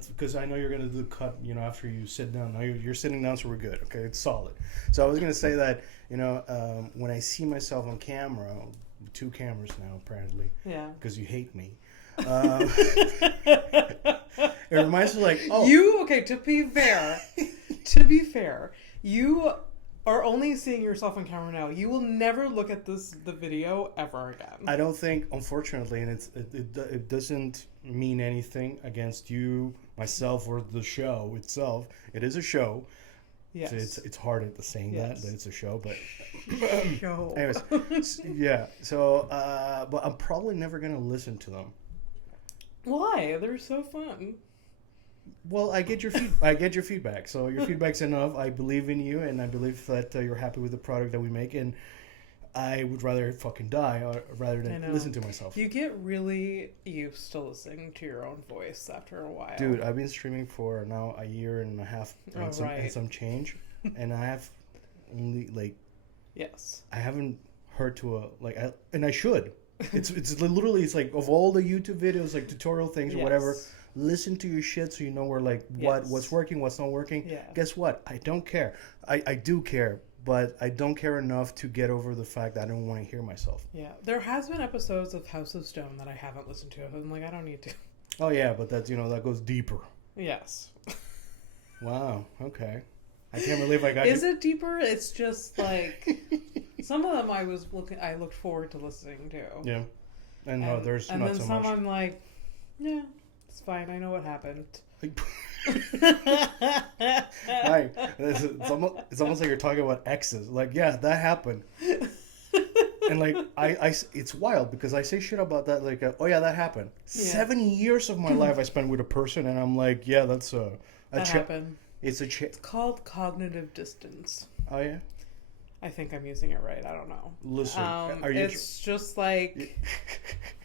that's because I know you're gonna do the cut. After you sit down. Now you're sitting down, so we're good. Okay, it's solid. So I was gonna say that when I see myself on camera, 2 cameras now apparently. Yeah. Because you hate me. It reminds me Okay, to be fair, you are only seeing yourself on camera now. You will never look at the video ever again. I don't think, unfortunately, and it doesn't mean anything against you, myself, or the show itself. It is a show. Yes. So it's hard at the saying that it's a show, but show. Anyways, yeah. So, but I'm probably never gonna listen to them. Why? They're so fun. Well, I get your feedback. So your feedback's enough. I believe in you, and I believe that you're happy with the product that we make. And I would rather fucking die rather than listen to myself. You get really used to listening to your own voice after a while. Dude, I've been streaming for now a year and a half and some change, and I have only yes, I haven't heard to and I should. It's literally like of all the YouTube videos, like tutorial things or whatever. Listen to your shit so you know where what's working, what's not working. Yeah. Guess what? I don't care. I do care, but I don't care enough to get over the fact that I don't want to hear myself. Yeah. There has been episodes of House of Stone that I haven't listened to. I'm like, I don't need to. Oh yeah, but that's that goes deeper. Yes. Wow. Okay. I can't believe I got Is it deeper? It's just like some of them I looked forward to listening to. Yeah. And no, there's and not then so some much. I'm like, yeah, it's fine. I know what happened. Right. It's almost like you're talking about exes. Like, yeah, that happened. And like it's wild because I say shit about that. Like, oh yeah, that happened. Yeah. 7 years of my life I spent with a person, and I'm like, yeah, that happened. It's It's called cognitive distance. Oh yeah. I think I'm using it right. I don't know. Listen, it's just like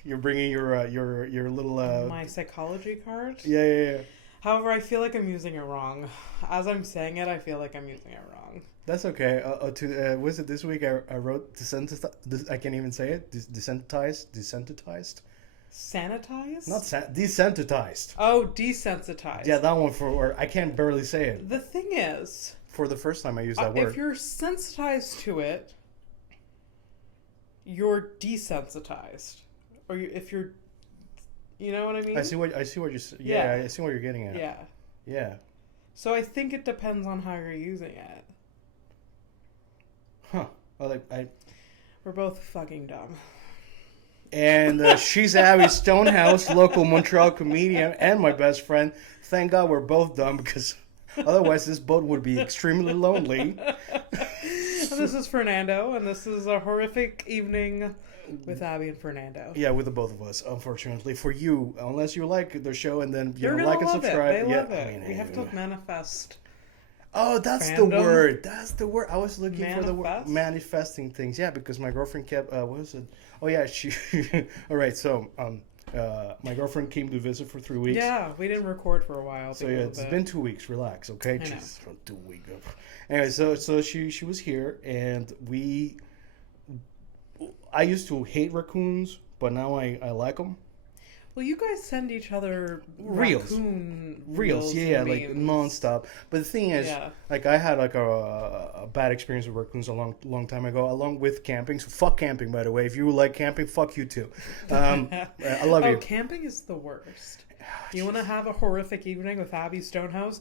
you're bringing your little my psychology card. Yeah. However, I feel like I'm using it wrong. As I'm saying it, I feel like I'm using it wrong. That's okay. Was it this week? I wrote I can't even say it. Desensitized. Sanitized? Not desensitized. Oh, desensitized. Yeah, that one or I can't barely say it. The thing is, for the first time I used that word. If you're sensitized to it, you're desensitized, or if you're, you know what I mean? I see what you're. Yeah, I see what you're getting at. Yeah. Yeah. So I think it depends on how you're using it. Huh. Well, we're both fucking dumb. And she's Abby Stonehouse, local Montreal comedian, and my best friend. Thank God we're both dumb because otherwise this boat would be extremely lonely. This is Fernando, and this is a horrific evening with Abby and Fernando. Yeah, with the both of us, unfortunately. For you, unless you like the show and then You're like and subscribe. They love it. We have to manifest. Oh, that's fandom. the word. That's the word. I was looking for the word manifesting things. Yeah, because my girlfriend kept. What was it? Oh yeah, she. All right, so my girlfriend came to visit for 3 weeks. Yeah, we didn't record for a while. So yeah, it's been 2 weeks. Relax, okay? Jeez, from 2 weeks. Anyway, so she was here, and I used to hate raccoons, but now I like them. Well, you guys send each other reels, yeah, like nonstop. But the thing is, like I had like a bad experience with raccoons a long time ago, along with camping. So fuck camping, by the way. If you like camping, fuck you too. I love you. Camping is the worst. You want to have a horrific evening with Abby Stonehouse?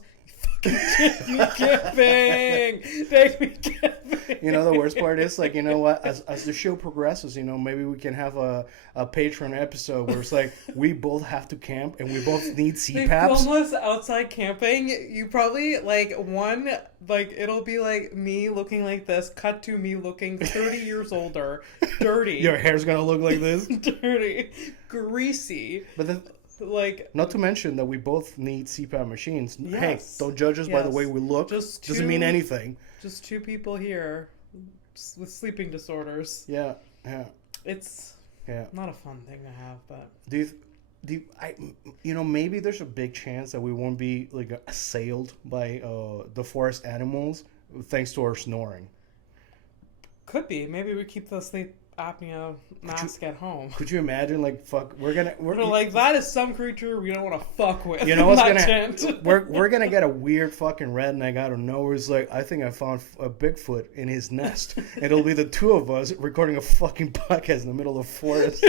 Take me camping. Take me camping. You know, the worst part is, like, you know what? As the show progresses, you know, maybe we can have a Patreon episode where it's like we both have to camp and we both need CPAPs. Like, filmless outside camping. You probably it'll be like me looking like this. Cut to me looking 30 years older, dirty. Your hair's gonna look like this. Dirty, greasy. But not to mention that we both need CPAP machines. Yes. Hey, don't judge us by the way we look. Doesn't mean anything. Just 2 people here with sleeping disorders. Yeah. It's not a fun thing to have, but maybe there's a big chance that we won't be like assailed by the forest animals thanks to our snoring. Could be. Maybe we keep the sleep apnea mask at home. Could you imagine, like, fuck, we're like, that is some creature we don't want to fuck with. You know what's gonna we're gonna get a weird fucking redneck out of nowhere. It's like, I think I found a Bigfoot in his nest, and it'll be the two of us recording a fucking podcast in the middle of the forest.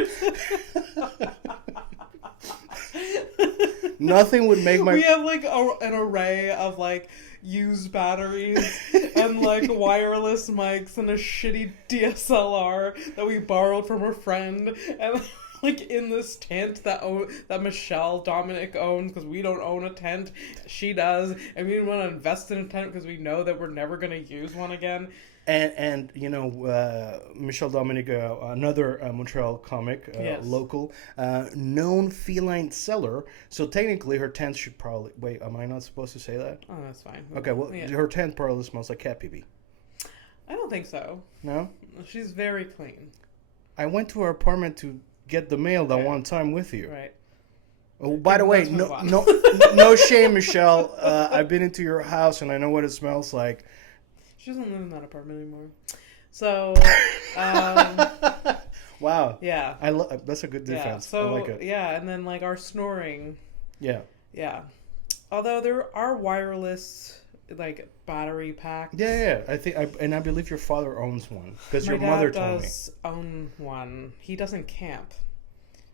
Nothing would make my. We have like an array of like used batteries and like wireless mics and a shitty DSLR that we borrowed from a friend, and like in this tent that Michelle Dominic owns, because we don't own a tent, she does, and we want to invest in a tent because we know that we're never going to use one again. And you know, Michelle Dominic, another Montreal comic, yes. local, known feline seller. So technically, her tent should probably... Wait, am I not supposed to say that? Oh, that's fine. Okay, well, yeah. Her tent probably smells like cat pee-pee. I don't think so. No? She's very clean. I went to her apartment to get the mail that one time with you. Right. Oh, by the way, no shame, Michelle. I've been into your house and I know what it smells like. She doesn't live in that apartment anymore. So, wow. Yeah. That's a good defense. Yeah. So, I like it. Yeah, and then like our snoring. Yeah. Yeah. Although there are wireless like battery packs. Yeah. I believe your father owns one because your mother told me. My dad does own one. He doesn't camp.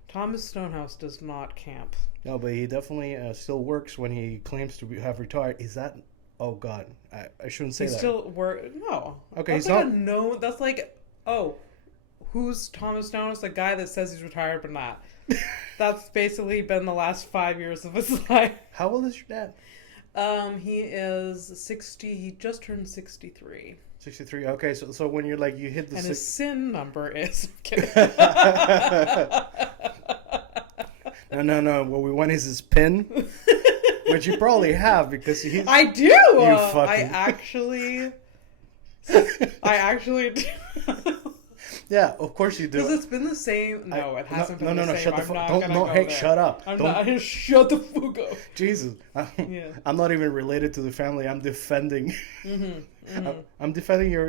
Thomas Stonehouse does not camp. No, but he definitely still works when he claims to have retired. Is that... Oh God, I shouldn't say that. He still work? No. Okay, that's he's like not. No, that's like, oh, who's Thomas Stonehouse? The guy that says he's retired but not. That's basically been the last 5 years of his life. How old is your dad? He is 60. He just turned 63. 63. Okay, so when you're like you hit the. And his SIN number is. No. What we want is his PIN. Which you probably have because he's... I do! You fucking... I actually do. Yeah, of course you do. Because it's been the same... No, it hasn't been the same. Shut the fuck up. Don't, hey, shut up. Shut the fuck up. Jesus. I'm not even related to the family. I'm defending... I'm defending your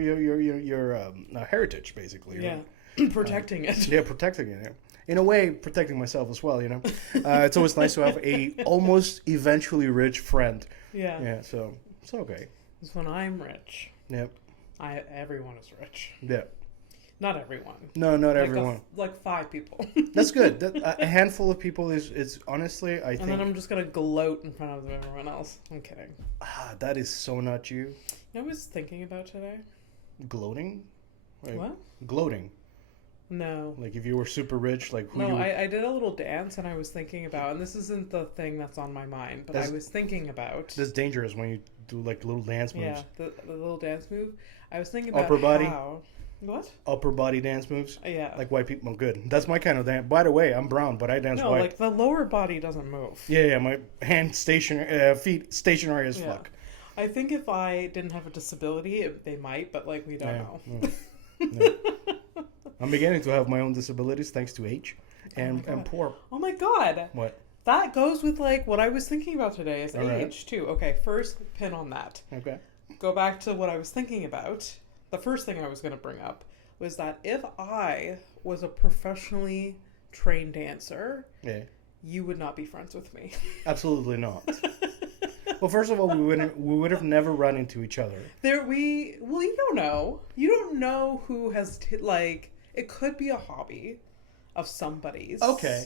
heritage, basically. Yeah. Protecting it. Yeah, protecting it, yeah. In a way, protecting myself as well, you know. It's always nice to have a almost eventually rich friend. Yeah. Yeah, so it's okay. It's when I'm rich. Yep. Everyone is rich. Yeah. Not everyone. No, not everyone. Like 5 people. That's good. A handful of people is honestly, I think... And then I'm just going to gloat in front of everyone else. I'm kidding. That is so not you. You know what I was thinking about today? Gloating? Like, what? Gloating. No. Like if you were super rich, like who no, you would... I did a little dance and I was thinking about, and this isn't the thing that's on my mind, but I was thinking about... That's dangerous when you do like little dance moves. Yeah, the little dance move. I was thinking about upper body. What? Upper body dance moves? Yeah. Like white people. Good. That's my kind of dance. By the way, I'm brown, but I dance white. No, like the lower body doesn't move. Yeah, my feet stationary as fuck. I think if I didn't have a disability, they might, but like we don't know. No. I'm beginning to have my own disabilities thanks to age and poor. Oh my God. What? That goes with like what I was thinking about today is All age right. too. Okay, first pin on that. Okay. Go back to what I was thinking about. The first thing I was going to bring up was that if I was a professionally trained dancer, you would not be friends with me. Absolutely not. Well, first of all, we would have never run into each other. Well, you don't know. You don't know who has it could be a hobby of somebody's. Okay.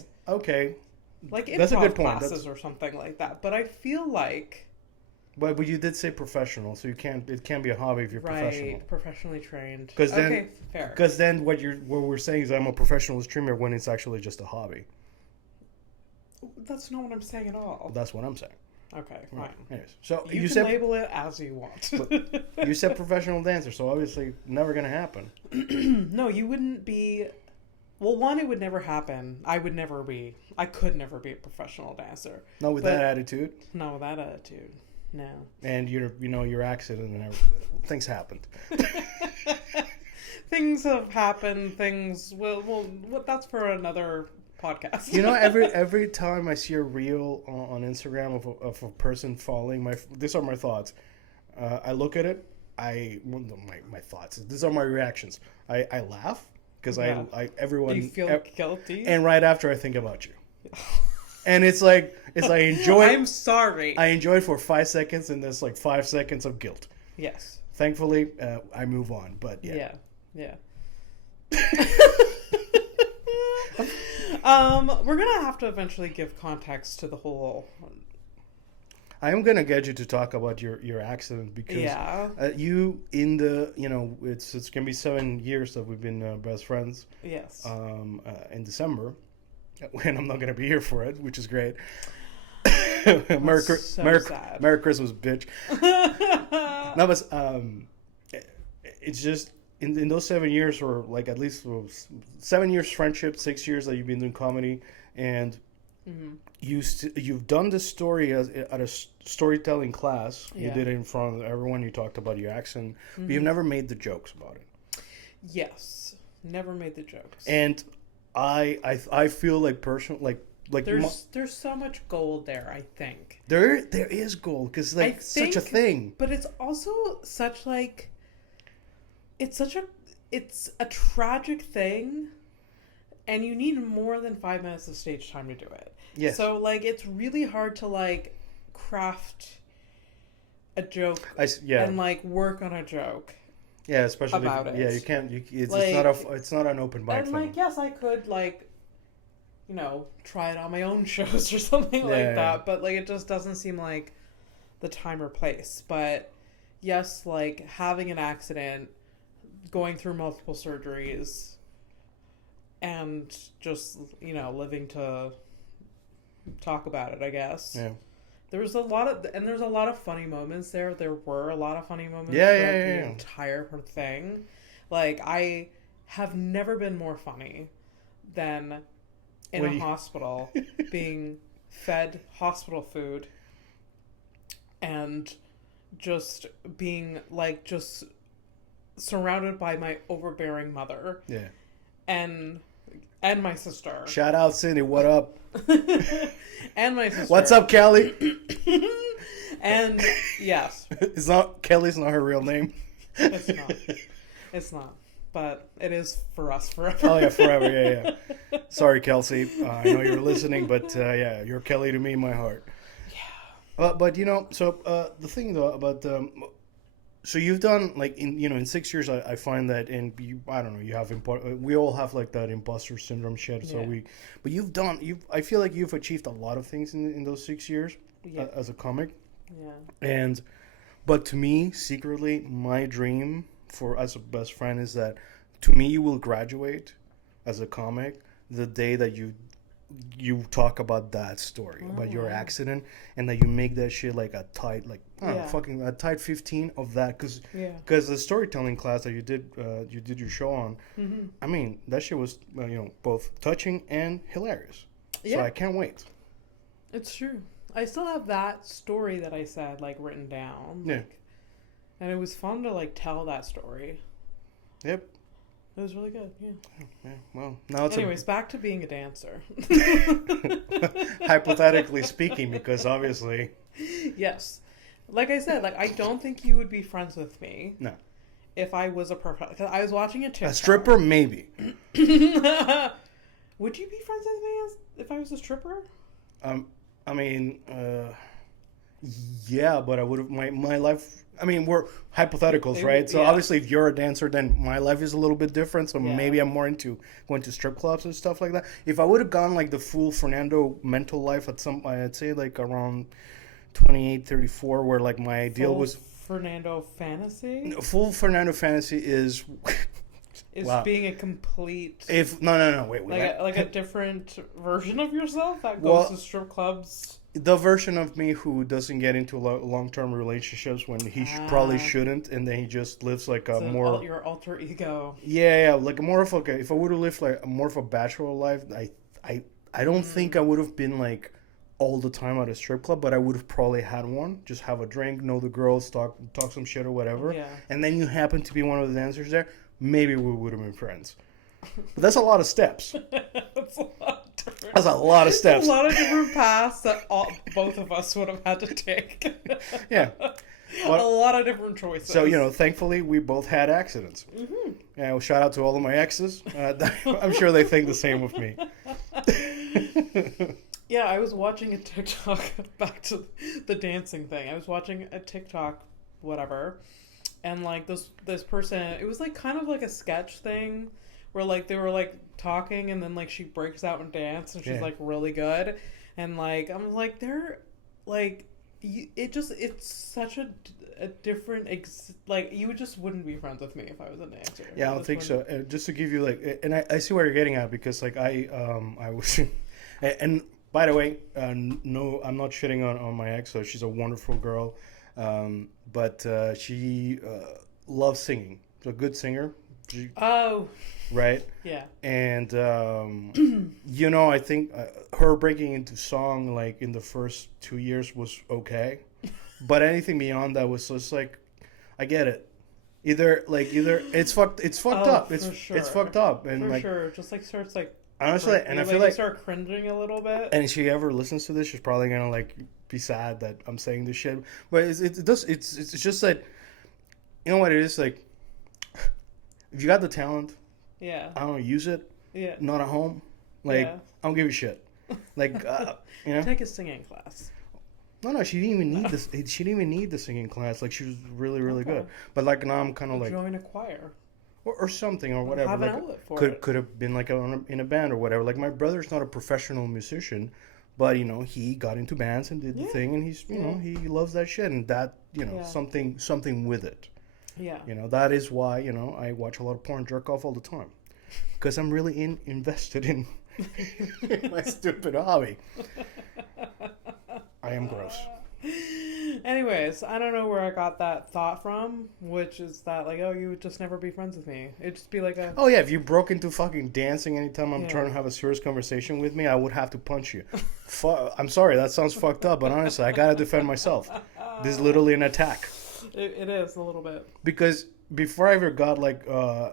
Like that's a good point. Classes or something like that. But I feel like... But you did say professional, so it can't be a hobby if you're professional. Right, professionally trained. Fair. Because then what we're saying is I'm a professional streamer when it's actually just a hobby. That's not what I'm saying at all. That's what I'm saying. Okay, fine. Right. Anyways, so you can label it as you want. You said professional dancer, so obviously never going to happen. No, you wouldn't be... Well, one, it would never happen. I could never be a professional dancer. Not with that attitude? No, with that attitude. No. And your accident and everything. Things happened. Things have happened. Well, that's for another podcast. Every time I see a reel on Instagram of a person falling, these are my thoughts. I look at it. My thoughts. These are my reactions. I laugh. because Yeah. everyone You feel guilty? and right after I think about you. And it's like I enjoy I'm sorry. I enjoy it for 5 seconds, and there's like 5 seconds of guilt. Yes. Thankfully, I move on. But yeah. Yeah. We're gonna have to eventually give context to the whole. I am gonna get you to talk about your accident because you in the it's gonna be 7 years that we've been best friends. Yes. In December, when I'm not gonna be here for it, which is great. Merry Christmas, bitch. No, but it's just in those 7 years, or like at least 7 years friendship, 6 years that you've been doing comedy, and you've done this story at a storytelling class. You did it in front of everyone. You talked about your accent, but you've never made the jokes about it. Yes, never made the jokes. And I feel like there's so much gold there. I think there is gold because such a thing. But it's also such like it's a tragic thing, and you need more than 5 minutes of stage time to do it. Yes. So like it's really hard to like craft a joke and like work on a joke. Yeah, especially about it. Yeah, you can't. It's like, it's not an open mic and thing. like yes, I could like try it on my own shows or something like that, but like it just doesn't seem like the time or place. But yes, like having an accident, going through multiple surgeries, and just living to talk about it, I guess. Yeah. There's a lot of funny moments there. There were a lot of funny moments throughout the entire thing. Like I have never been more funny than in a hospital being fed hospital food and just being like just surrounded by my overbearing mother. Yeah. And my sister. Shout out Cindy, what up? And my sister. What's up, Kelly? And yes. Kelly's not her real name. It's not. But it is for us forever. Oh yeah, forever. Yeah. Sorry, Kelsey. I know you're listening, but you're Kelly to me in my heart. Yeah. But so the thing though about so you've done like in 6 years, I find that I don't know, you have we all have like that imposter syndrome shit. So but I feel like you've achieved a lot of things in those 6 years as a comic. Yeah. But to me, secretly, my dream as a best friend is that to me you will graduate as a comic the day that you talk about that story about your accident, and that you make that shit like a tight fucking a tight 15 of that because the storytelling class that you did your show on, I mean that shit was both touching and hilarious. So I can't wait. It's true. I still have that story that I said like written down. And it was fun to like tell that story. Yep. It was really good. Yeah. Well, now it's anyways, back to being a dancer. Hypothetically speaking, because obviously. Yes. Like I said, like I don't think you would be friends with me. No. If I was a professional, because I was watching a TikTok. A stripper, maybe. Would you be friends with me if I was a stripper? I mean, yeah, but I would have my life. I mean, we're hypotheticals, right? So obviously, if you're a dancer, then my life is a little bit different. So maybe I'm more into going to strip clubs and stuff like that. If I would have gone like the full Fernando mental life I'd say like around 28, 34, where like my ideal was Fernando fantasy. Full Fernando fantasy is being a complete. Wait. Like a different version of yourself that goes to strip clubs. The version of me who doesn't get into long-term relationships when he probably shouldn't, and then he just lives like a more your alter ego. Yeah, like more of like if I would have lived like more of a bachelor life, I don't think I would have been like all the time at a strip club, but I would have probably had one, just have a drink, know the girls, talk some shit or whatever, and then you happen to be one of the dancers there. Maybe we would have been friends. But that's a lot of steps. That's a lot of steps. A lot of different paths that both of us would have had to take. Yeah. A lot of different choices. So, thankfully, we both had accidents. Yeah, well, shout out to all of my exes. I'm sure they think the same with me. Yeah, I was watching a TikTok, back to the dancing thing. I was watching a TikTok, whatever, and like this person, it was like kind of like a sketch thing where like they were like talking and then like she breaks out and dance and she's like really good, and like I'm like they're like it's such a different like you just wouldn't be friends with me if I was a dancer. Yeah, I don't think so. Just to give you like, and I see where you're getting at, because like I was, and by the way, no, I'm not shitting on my ex. So she's a wonderful girl, but she loves singing. She's a good singer. Right. Yeah. And you know, I think her breaking into song like in the first 2 years was okay, but anything beyond that was just like, I get it. Either it's fucked up. It's fucked up, and for like sure, just like starts like honestly, and I feel like start cringing a little bit. And if she ever listens to this, she's probably gonna like be sad that I'm saying this shit. But it's just that, you know what it is, like, if you got the talent, yeah, I don't know, use it. Yeah. Not at home, like I don't give a shit. Like you know, take a singing class. No, she didn't even need this. She didn't even need the singing class. Like she was really good. But like now I'm kind of like join a choir. Or something or whatever. Have like, an outlet for it. Could have been like in a band or whatever. Like my brother's not a professional musician, but you know he got into bands and did the thing, and he's you know he loves that shit, and that you know something with it. Yeah. You know that is why you know I watch a lot of porn, jerk off all the time, because I'm really invested in my stupid hobby. I am gross. Anyways, I don't know where I got that thought from, which is that like, oh, you would just never be friends with me. It'd just be like a... Oh yeah, if you broke into fucking dancing anytime I'm trying to have a serious conversation with me, I would have to punch you. I'm sorry, that sounds fucked up, but honestly, I gotta defend myself. This is literally an attack. It is a little bit. Because before I ever got like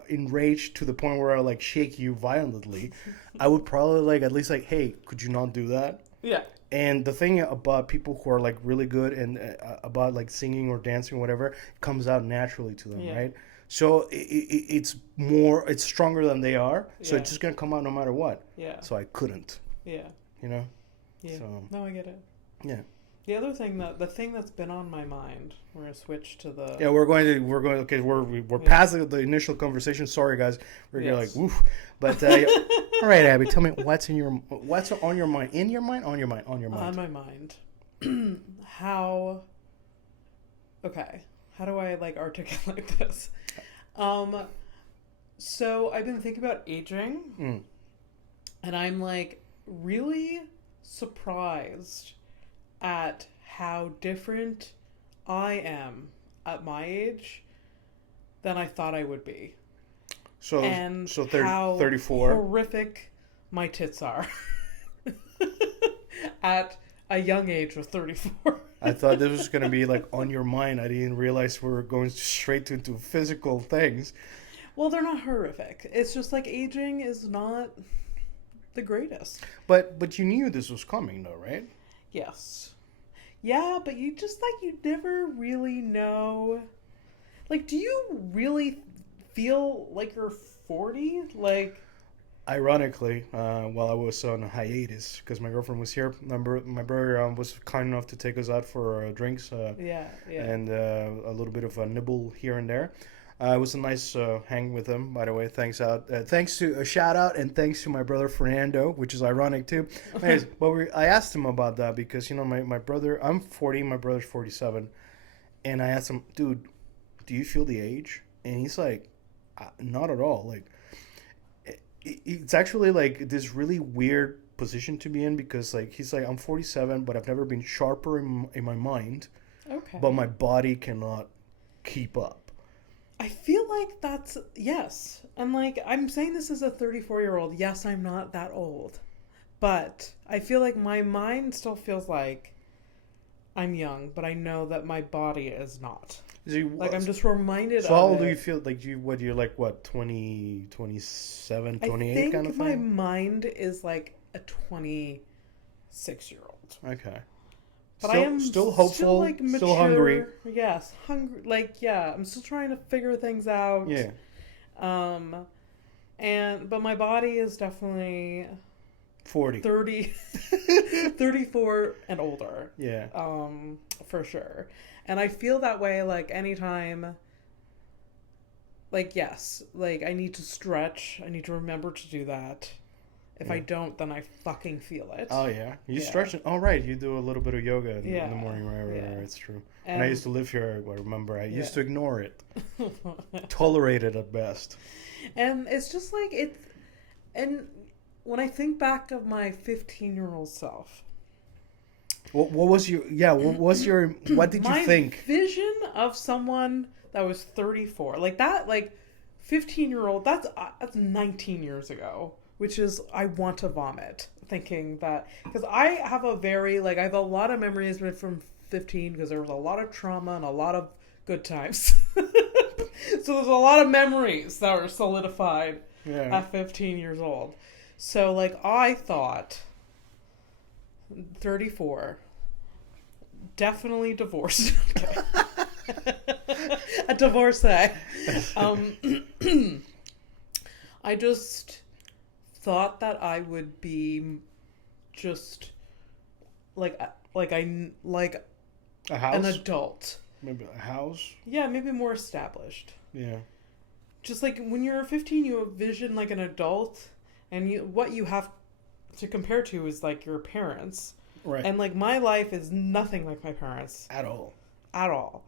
enraged to the point where I like shake you violently, I would probably like at least like, hey, could you not do that? Yeah. And the thing about people who are like really good and about like singing or dancing or whatever comes out naturally to them, right? So it's stronger than they are. So it's just gonna come out no matter what. Yeah. So I couldn't. Yeah. You know. Yeah. So, no, I get it. Yeah. The other thing the thing that's been on my mind, we're gonna switch to the. Yeah, we're going. Okay, we're past the initial conversation. Sorry, guys. We're going like woof. But all right, Abby, tell me what's on your mind. In your mind, on your mind, on your mind. On my mind. How do I like articulate this? So I've been thinking about aging, and I'm like really surprised at how different I am at my age than I thought I would be. So 34. Horrific my tits are at a young age of 34. I thought this was going to be like on your mind. I didn't realize we were going straight into physical things. Well, they're not horrific. It's just like aging is not the greatest. But you knew this was coming though, right? Yes. Yeah, but you just like you never really know. Like, do you really feel like you're 40? Like, ironically, while I was on a hiatus because my girlfriend was here, my brother was kind enough to take us out for drinks. And a little bit of a nibble here and there. It was a nice hang with him, by the way. Thanks to a shout out and thanks to my brother Fernando, which is ironic too. Anyways, but I asked him about that because you know my brother, I'm 40, my brother's 47, and I asked him, dude, do you feel the age? And he's like, not at all. Like, it's actually like this really weird position to be in because like he's like, I'm 47, but I've never been sharper in my mind. Okay. But my body cannot keep up. I feel like that's, yes. And like, I'm saying this as a 34-year-old. Yes, I'm not that old. But I feel like my mind still feels like I'm young, but I know that my body is not. Like, I'm just reminded of it. So how old do you feel? Like, you're like, what, 20, 27, 28 kind of thing? I think my mind is like a 26-year-old. Okay. But I am still hopeful, still like mature, still hungry. Yes, hungry. Like, yeah, I'm still trying to figure things out. Yeah. But my body is definitely 40. 30, 34 and older. Yeah. For sure. And I feel that way, like, anytime, like, yes, like, I need to stretch. I need to remember to do that. If I don't, then I fucking feel it. Oh, yeah? You stretch it? Oh, right. You do a little bit of yoga in the morning. Right. It's true. When I used to live here, I remember I used to ignore it. Tolerate it at best. And it's just like, and when I think back of my 15-year-old self. What was your, what did you think? My vision of someone that was 34, like that, like 15-year-old, that's 19 years ago, which is, I want to vomit thinking that, because I have a lot of memories from 15 because there was a lot of trauma and a lot of good times. So there's a lot of memories that were solidified at 15 years old. So, like, I thought 34, definitely divorced. A divorcee. I just thought that I would be just like a house? An adult. Maybe a house? Yeah, maybe more established. Yeah. Just like when you're 15, you envision like an adult, and what you have to compare to is like your parents. Right. And like my life is nothing like my parents. At all. At all.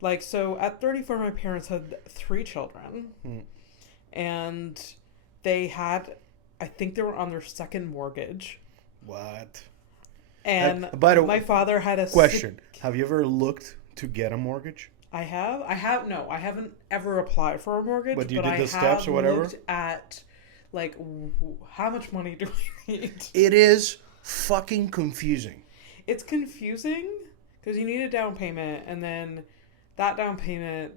Like, so at 34, my parents had 3 children. And they had, I think they were on their second mortgage. What? And my father had a question. Have you ever looked to get a mortgage? I have. No, I haven't ever applied for a mortgage. But you did the steps or whatever? Looked at, like, how much money do I need? It is fucking confusing. It's confusing because you need a down payment, and then that down payment,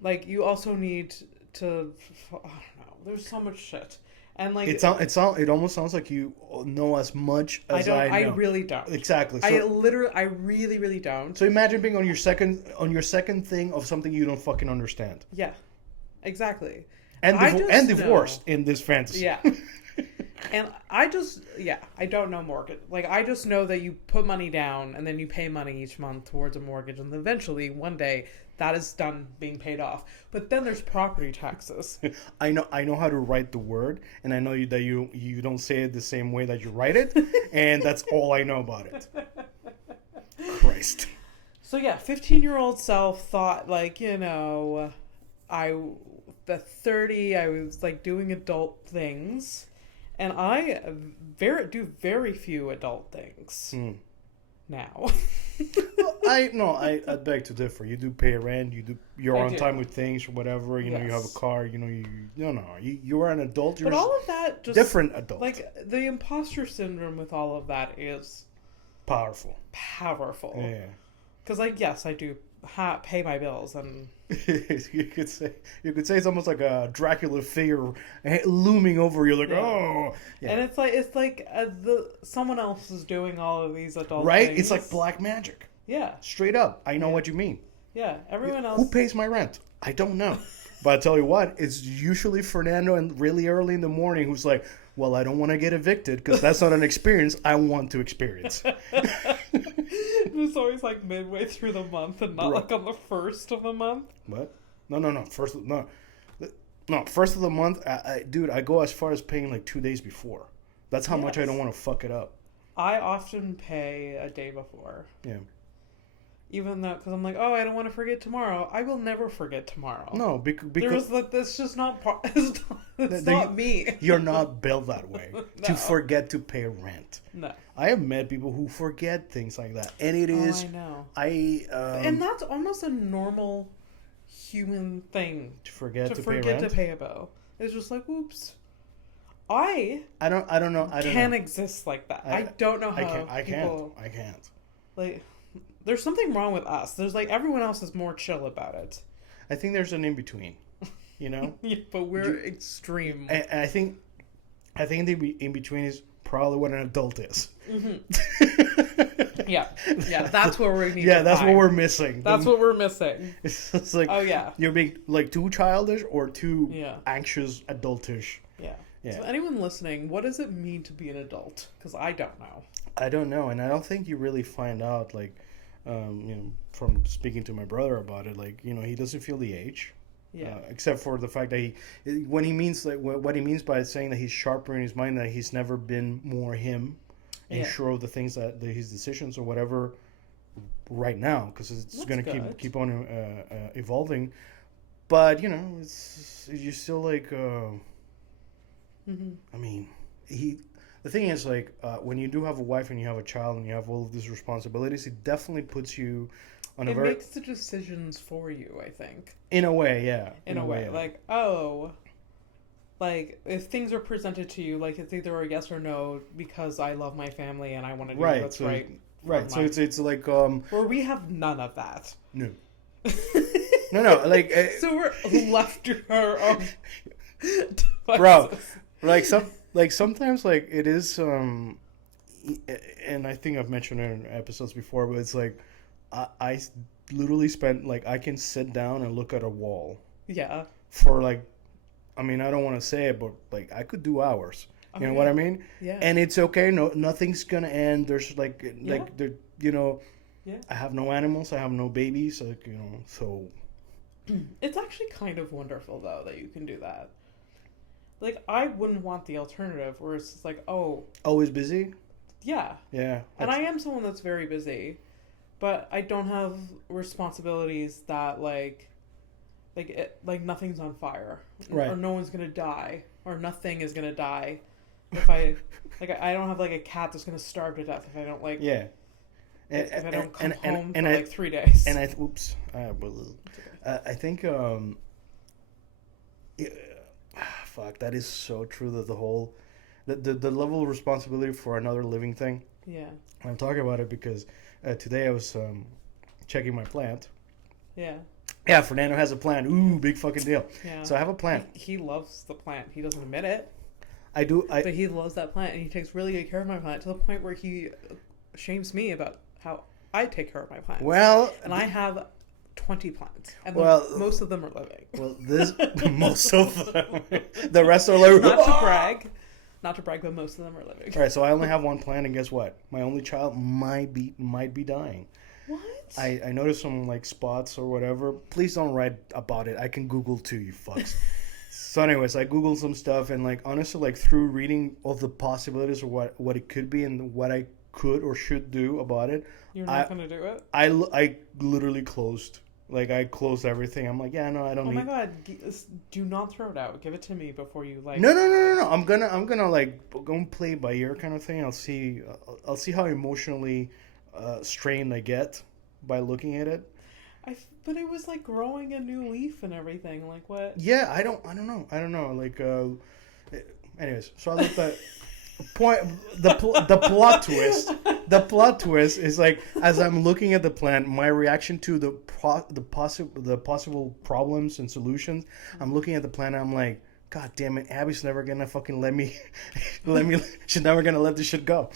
like, you also need to, I don't know. There's so much shit. And like it almost sounds like you know as much as I know. I really don't. Exactly. So, I really, really don't. So imagine being on your second thing of something you don't fucking understand. Yeah, exactly. And divorced in this fantasy. Yeah. And I don't know mortgage. Like, I just know that you put money down and then you pay money each month towards a mortgage, and eventually one day that is done being paid off. But then there's property taxes. I know how to write the word, and I know that you don't say it the same way that you write it, and that's all I know about it. Christ. So yeah, 15-year-old self thought, like, the 30, I was like doing adult things, and I do very few adult things now. I beg to differ. You do pay rent. You're on time with things or whatever. You have a car. You are an adult. But all of that just different adult. Like, the imposter syndrome with all of that is powerful. Yeah. Because, like, yes, I do pay my bills, and you could say it's almost like a Dracula figure looming over you, like oh. Yeah. And it's like someone else is doing all of these adult right. things. It's like black magic. Yeah. Straight up. I know what you mean. Yeah. Everyone else. Who pays my rent? I don't know. But I tell you what, it's usually Fernando, and really early in the morning, who's like, well, I don't want to get evicted because that's not an experience I want to experience. It's always like midway through the month and not like on the first of the month. What? No. First of the month, dude, I go as far as paying like 2 days before. That's how much I don't want to fuck it up. I often pay a day before. Yeah. Even though, because I'm like, oh, I don't want to forget tomorrow. I will never forget tomorrow. No, because that's just not not me. You're not built that way to forget to pay rent. No. I have met people who forget things like that, and it is. I know. And that's almost a normal human thing to forget to pay a bill. It's just like, oops. I don't know. I can't exist like that. I don't know how I can't. Like, there's something wrong with us. There's like, everyone else is more chill about it. I think there's an in between, Yeah, but we're extreme. I think the in between is probably what an adult is. Mm-hmm. Yeah, that's where we need. Yeah, to that's find. what we're missing. That's what we're missing. It's like, Oh yeah, you're being like too childish or too Yeah. anxious, adultish. yeah. Yeah. So anyone listening, what does it mean to be an adult? Because I don't know. I don't know, and I don't think you really find out, like, from speaking to my brother about it, like, he doesn't feel the age. Yeah. Except for the fact that what he means by saying that he's sharper in his mind, that he's never been more him and sure of the things that his decisions or whatever right now, because it's going to keep on evolving. But you're still like, I mean, the thing is, like, when you do have a wife and you have a child and you have all of these responsibilities, it definitely puts you on it makes the decisions for you, I think. In a way, yeah. In a way. Yeah. Like, like, if things are presented to you, like, it's either a yes or no because I love my family and I want to do what's right. Right, so it's like... Where we have none of that. No. No, like... so we're left to our own devices. Bro, sometimes, like, it is... and I think I've mentioned it in episodes before, but it's like... I literally spent, like, I can sit down and look at a wall. Yeah. For, like, I mean, I don't want to say it, but, like, I could do hours. You know what I mean? Yeah. And it's okay. No, nothing's gonna end. There's, like, there, Yeah. I have no animals. I have no babies. Like, so. It's actually kind of wonderful, though, that you can do that. Like, I wouldn't want the alternative where it's just like, oh. Always busy? Yeah. Yeah. And I am someone that's very busy. But I don't have responsibilities that, like nothing's on fire. Right. Or no one's going to die. Or nothing is going to die. If I don't have, like, a cat that's going to starve to death if I don't, like... Yeah. If I don't come home for, like, 3 days. And I think, fuck, that is so true, that the whole... The level of responsibility for another living thing. Yeah. I'm talking about it because... today I was checking my plant. Yeah. Yeah, Fernando has a plant. Ooh, big fucking deal. Yeah. So I have a plant. He loves the plant. He doesn't admit it. I do. But he loves that plant, and he takes really good care of my plant to the point where he shames me about how I take care of my plants. Well, and I have 20 plants, and most of them are living. Well, most of them. The rest are like. Not to brag, but most of them are living. All right, so I only have one plant, and guess what? My only child might be dying. What? I noticed some, like, spots or whatever. Please don't write about it. I can Google too, you fucks. So anyways, I Googled some stuff, and, like, honestly, like, through reading all the possibilities of what it could be and what I could or should do about it. You're not going to do it? I literally closed. Like, I closed everything. I'm like, yeah, no, I don't need... Oh my god, do not throw it out. Give it to me before you, like... No. I'm gonna like, go and play it by ear kind of thing. I'll see how emotionally strained I get by looking at it. But it was, like, growing a new leaf and everything. Like, what? Yeah, I don't know. Like, anyways, so I looked at... the plot twist is, like, as I'm looking at the plant, my reaction to the possible problems and solutions, I'm looking at the plant and I'm like, god damn it, Abby's never gonna fucking let me she's never gonna let this shit go.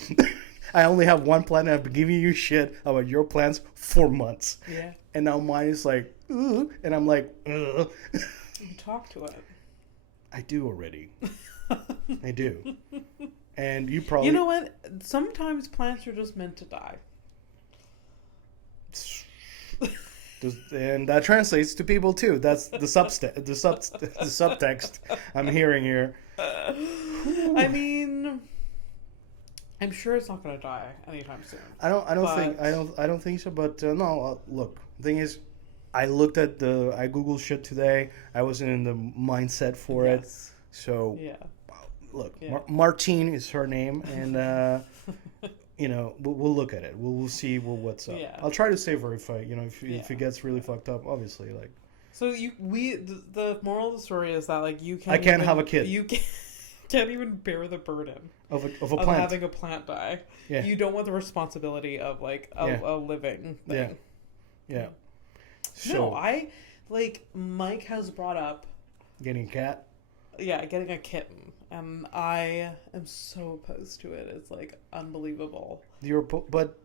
I only have one plant and I've been giving you shit about your plants for months. Yeah. And now mine is like, ugh, and I'm like, ugh. You talk to it. I do already. I do. And you probably... You know what? Sometimes plants are just meant to die. And that translates to people too. That's the subtext I'm hearing here. I mean, I'm sure it's not going to die anytime soon. I don't think so. But no. Look, the thing is, I Googled shit today. I wasn't in the mindset for it. So yeah. Look, yeah. Martine is her name, and we'll look at it. We'll see what's up. Yeah. I'll try to save her if it gets really fucked up. Obviously, like. So the moral of the story is that, like, I can't have a kid. You can't even bear the burden of a plant. Having a plant die. Yeah. You don't want the responsibility of, like, a living thing. Yeah. So Mike has brought up getting a cat. Yeah, getting a kitten. And I am so opposed to it. It's, like, unbelievable. But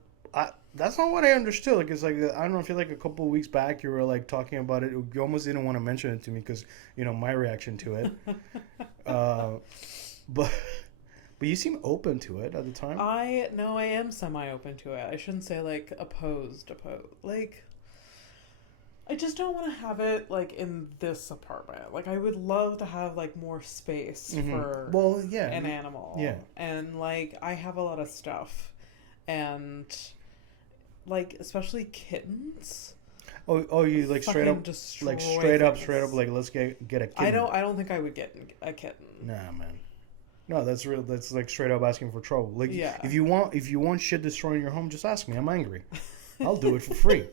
That's not what I understood. Like, it's like, I don't know, I feel like a couple of weeks back you were like talking about it. You almost didn't want to mention it to me because, my reaction to it. But you seem open to it at the time. I am semi-open to it. I shouldn't say, like, opposed. Like, I just don't want to have it, like, in this apartment. Like, I would love to have, like, more space for an animal. Yeah. And, like, I have a lot of stuff. And, like, especially kittens. Oh, you like straight up, like let's get a kitten. I don't think I would get a kitten. Nah, man. No, that's real. That's like straight up asking for trouble. Like, yeah. if you want shit destroying your home, just ask me. I'm angry. I'll do it for free.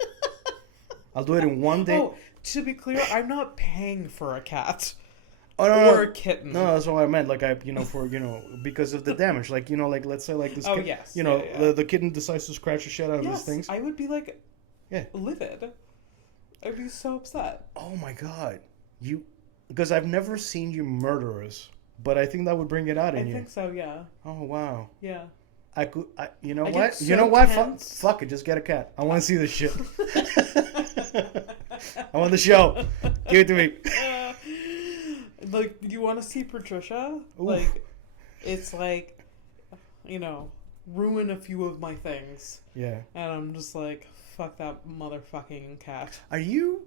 I'll do it in one day. Oh, to be clear, I'm not paying for a cat. Oh, no, or a kitten. No, that's what I meant. Like, because of the damage. Like, like, let's say, like, this oh, kid, yes. The kitten decides to scratch the shit out of these things. I would be, like, livid. I'd be so upset. Oh, my God. Because I've never seen you murderous, but I think that would bring it out in you. I think so, yeah. Oh, wow. Yeah. You know what? Fuck it, just get a cat. I want to see this shit. I want the show. Give it to me. Like, you want to see Patricia? Oof. Like, it's like, ruin a few of my things. Yeah. And I'm just like, fuck that motherfucking cat. Are you...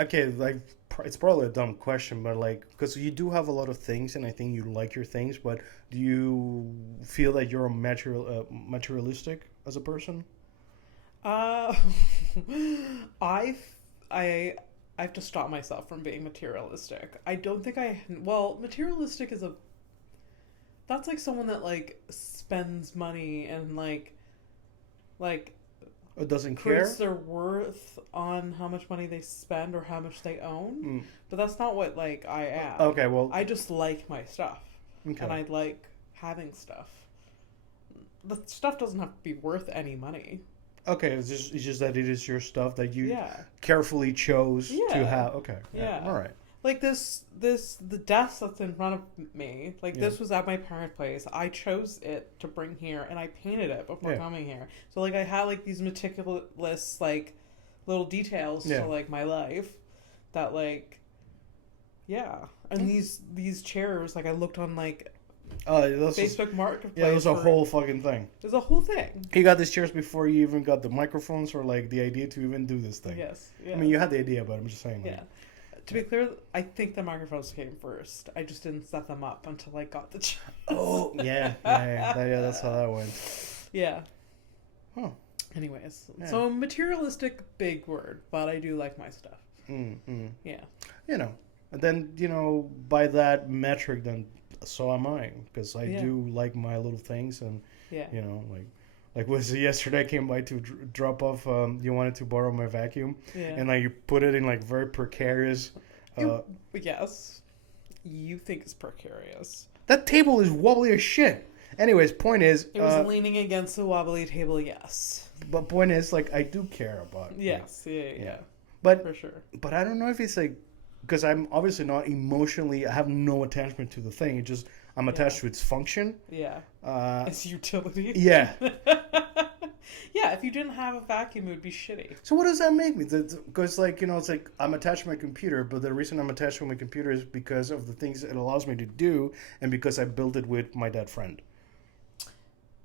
Okay, like, it's probably a dumb question, but, like, because you do have a lot of things, and I think you like your things, but do you feel that you're materialistic as a person? I have to stop myself from being materialistic. I don't think materialistic is that's like someone that, like, spends money and, like, Or doesn't care? puts their worth on how much money they spend or how much they own. But that's not what, like, I am. Okay, well... I just like my stuff. Okay. And I like having stuff. The stuff doesn't have to be worth any money. Okay, it's just that it is your stuff that you carefully chose to have. Okay. Yeah. All right. Like the desk that's in front of me, like this was at my parents' place. I chose it to bring here, and I painted it before coming here. So, like, I had, like, these meticulous, like, little details to, like, my life that, like, and these chairs, like, I looked on, like, Facebook Marketplace. Yeah, it was a whole fucking thing. There's a whole thing. You got these chairs before you even got the microphones or, like, the idea to even do this thing. Yes. Yeah. I mean, you had the idea, but I'm just saying. Like, yeah. To be clear, I think the microphones came first. I just didn't set them up until I got the chairs. Oh, yeah. That's how that went. Yeah. Huh. Anyways, so materialistic, big word, but I do like my stuff. Yeah. And then, by that metric, then so am I, because I do like my little things, and, like was it yesterday I came by to drop off, you wanted to borrow my vacuum, and, like, you put it in, like, very precarious. Yes. You think it's precarious. That table is wobbly as shit. Anyways, point is... It was leaning against the wobbly table, yes. But point is, like, I do care about it. Yes, yeah. But, for sure. But I don't know if it's, like... Because I'm obviously not emotionally... I have no attachment to the thing. It just... I'm attached to its function. Yeah. Its utility. Yeah. Yeah, if you didn't have a vacuum, it would be shitty. So what does that make me? Because, like, it's like I'm attached to my computer, but the reason I'm attached to my computer is because of the things it allows me to do, and because I built it with my dead friend.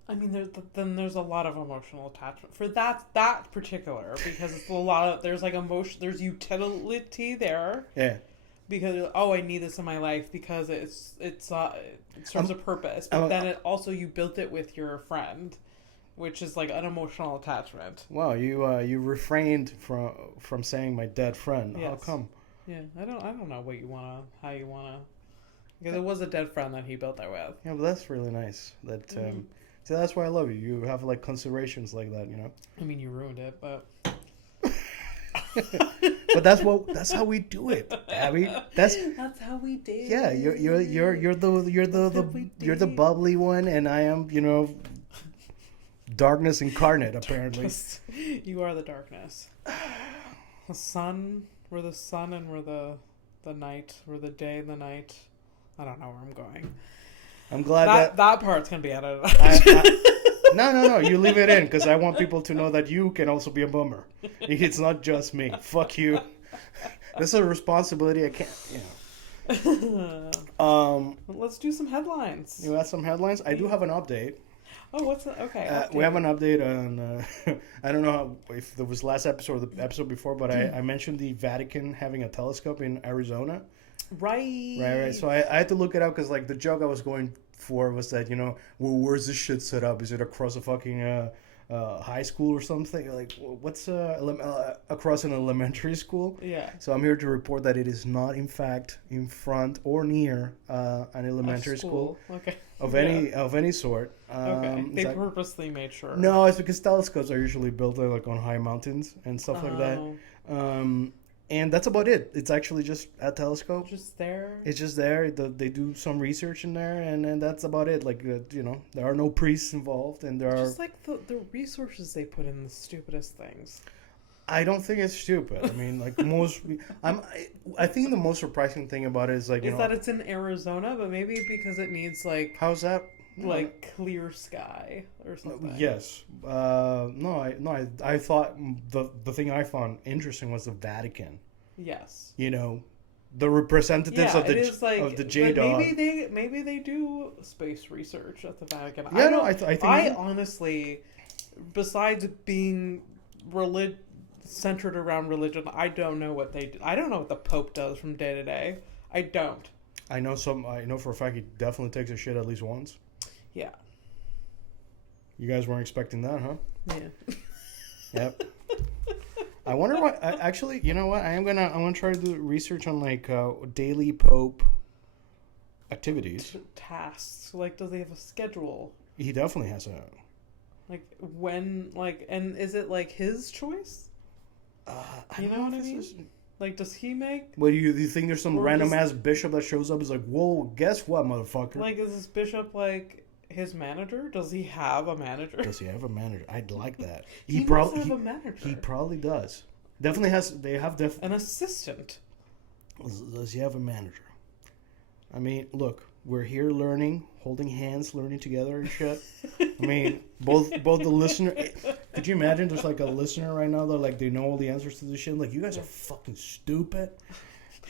I mean, there's a lot of emotional attachment for that particular, because it's a lot of, there's, like, emotion, there's utility there. Yeah. Because, I need this in my life because it serves a purpose. But then it also, you built it with your friend, which is, like, an emotional attachment. Wow, you refrained from saying my dead friend. Yes. How come? Yeah, I don't know how you wanna, because it was a dead friend that he built that with. Yeah, but that's really nice. That see, that's why I love you. You have, like, considerations like that, I mean, you ruined it, but. But that's how we do it, Abby. That's how we do. Yeah, you're the bubbly one, and I am, darkness incarnate, apparently. You are the darkness. The sun, we're the sun, and we're the night. We're the day and the night. I don't know where I'm going. I'm glad that part's gonna be edited. No. You leave it in because I want people to know that you can also be a bummer. It's not just me. Fuck you. This is a responsibility I can't. Let's do some headlines. You got some headlines? I do have an update. Oh, what's the okay? We have an update on. I don't know if there was last episode or the episode before, but I mentioned the Vatican having a telescope in Arizona. Right. So I had to look it up because like the joke I was going for was that well, where's this shit set up? Is it across a fucking high school or something? Like what's across an elementary school? Yeah. So I'm here to report that it is not in fact in front or near an elementary school. Okay. Of any sort. Okay. They purposely made sure. No, it's because telescopes are usually built like on high mountains and stuff like that. And that's about it. It's actually just a telescope. Just there. It's just there. They do some research in there, and that's about it. Like there are no priests involved, and there are just like the resources they put in the stupidest things. I don't think it's stupid. I mean, like I think the most surprising thing about it is like that it's in Arizona, but maybe because it needs like how's that like clear sky or something. Yes. I thought the thing I found interesting was the Vatican. Yes. The representatives of the J-Dog. Maybe they do space research at the Vatican. Yeah, I think honestly, besides being centered around religion, I don't know what they do. I don't know what the Pope does from day to day. I don't. I know for a fact he definitely takes a shit at least once. Yeah. You guys weren't expecting that, huh? Yeah. Yep. I wonder what. Actually, you know what? I'm gonna try to do research on like daily Pope activities. Tasks. Like, does he have a schedule? He definitely has a. Like when, like, and is it like his choice? You know what I mean? Like, does he make? What do you think? There's some random ass bishop that shows up is like, whoa, guess what, motherfucker? Like, is this bishop like his manager? Does he have a manager? Does he have a manager? I'd like that. He probably have a manager. He probably does. Definitely has. They have an assistant. Does he have a manager? I mean, look, we're here learning, holding hands, learning together and shit. I mean, both the listener. Could you imagine? There's like a listener right now that like they know all the answers to this shit. Like, you guys are fucking stupid.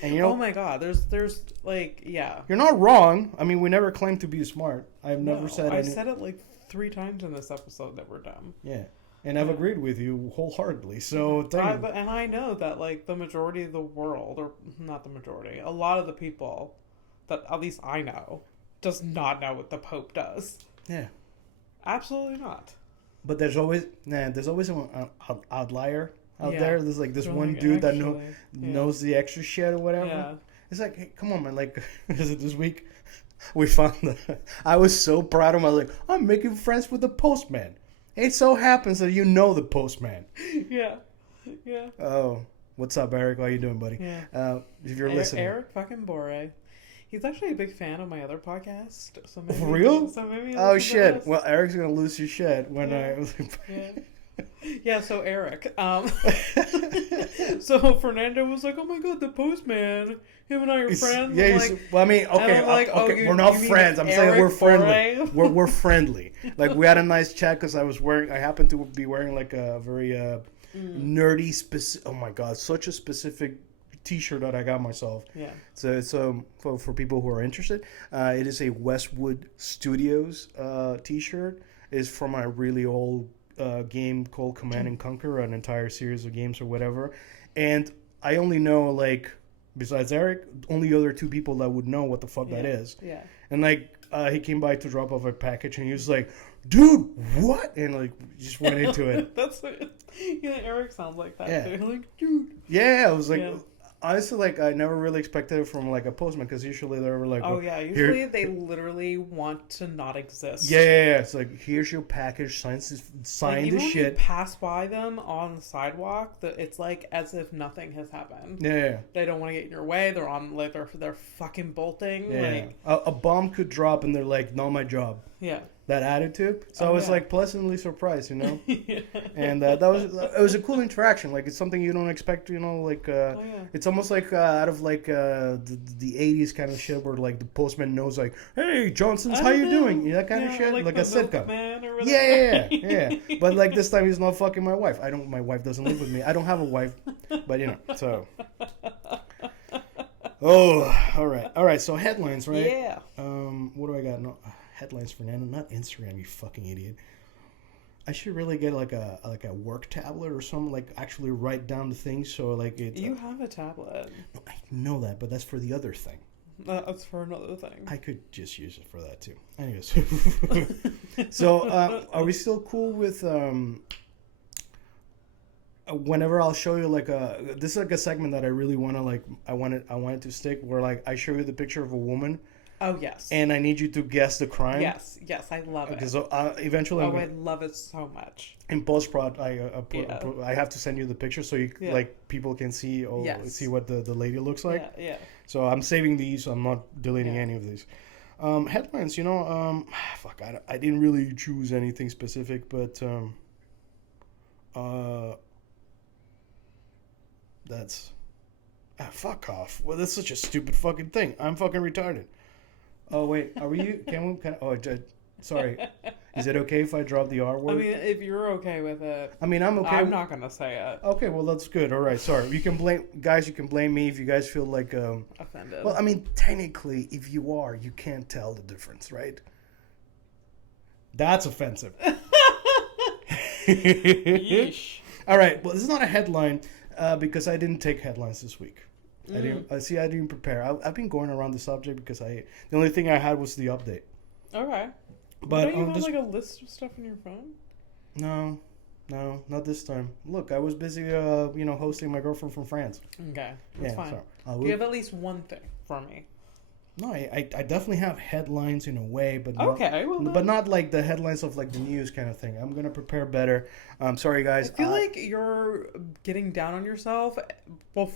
And oh my god, there's like, yeah. You're not wrong. I mean, we never claimed to be smart. I've never said. I said it like 3 times in this episode that we're dumb. Yeah. And I've agreed with you wholeheartedly. So, and I know that like the majority of the world, or not the majority, a lot of the people that at least I know does not know what the Pope does. Yeah. Absolutely not. But there's always an outlier out there. There's like this one dude that knows the extra shit or whatever. Yeah. It's like, hey, come on, man. Like, is it this week? We found that. I was so proud of him. I was like, I'm making friends with the postman. It so happens that you know the postman. Yeah. Yeah. Oh, what's up, Eric? How you doing, buddy? Yeah. If you're listening. Eric fucking Bore. He's actually a big fan of my other podcast. So maybe, for real? So maybe oh, shit. Well, Eric's going to lose his shit when I was like... Yeah, so Eric. So Fernando was like, oh my god, the postman. Him and I are friends. Yeah, like, well, I mean, okay, we're not friends. I'm saying we're friendly. We're friendly. Like, we had a nice chat because I happened to be wearing like a very nerdy, oh my god, such a specific t-shirt that I got myself. Yeah. So for people who are interested, it is a Westwood Studios t-shirt. It's from a really old game called Command and Conquer, an entire series of games or whatever. And I only know, like, besides Eric, only other 2 people that would know what the fuck that is. Yeah. And like he came by to drop off a package and he was like, dude, what? And like just went into it. That's Eric sounds like that. Yeah. Too. Like, dude. Yeah, I was like, honestly, like, I never really expected it from like a postman because usually they were like, usually they literally want to not exist. Yeah. It's like, here's your package, sign like, this shit. When you pass by them on the sidewalk, it's like as if nothing has happened. Yeah. They don't want to get in your way. They're on like they're fucking bolting. Yeah. Like A bomb could drop and they're like, not my job. Yeah. That attitude. So I was like pleasantly surprised, you know. Yeah. And it was a cool interaction. Like it's something you don't expect, you know. Like it's almost like out of like the '80s kind of shit where like the postman knows like, hey Johnson's, how you doing? That kind of shit, like a sitcom. Yeah. But like this time he's not fucking my wife. My wife doesn't live with me. I don't have a wife, but you know. So. Oh, all right. So headlines, right? Yeah. What do I got? No. Headlines, Fernando, not Instagram, you fucking idiot. I should really get like a work tablet or something, like actually write down the things so like it. You have a tablet. No, I know that, but that's for the other thing. That's for another thing. I could just use it for that too. Anyways, so are we still cool with whenever I'll show you like this is like a segment that I really want to like I wanted to stick where like I show you the picture of a woman. Oh, yes. And I need you to guess the crime. Yes, I love it. Because eventually I love it so much. In post-prod, I have to send you the picture so you like people can see see what the lady looks like. Yeah. So I'm saving these. So I'm not deleting any of these. Headlines, you know, fuck, I didn't really choose anything specific, but that's... fuck off. Well, that's such a stupid fucking thing. I'm fucking retarded. Oh, wait. Are we... sorry. Is it okay if I drop the R word? I mean, if you're okay with it. I mean, I'm okay. I'm not going to say it. Okay, well, that's good. All right, sorry. You can blame... Guys, you can blame me if you guys feel like... offended. Well, I mean, technically, if you are, you can't tell the difference, right? That's offensive. Yeesh. All right, well, this is not a headline because I didn't take headlines this week. I didn't prepare. I've been going around the subject because the only thing I had was the update. Okay. But don't you have like a list of stuff in your phone? No, not this time. Look, I was busy, hosting my girlfriend from France. Okay, that's fine. So, do you have at least one thing for me? No, I definitely have headlines in a way, but not, not like the headlines of like the news kind of thing. I'm gonna prepare better. Sorry guys. I feel like you're getting down on yourself. Well,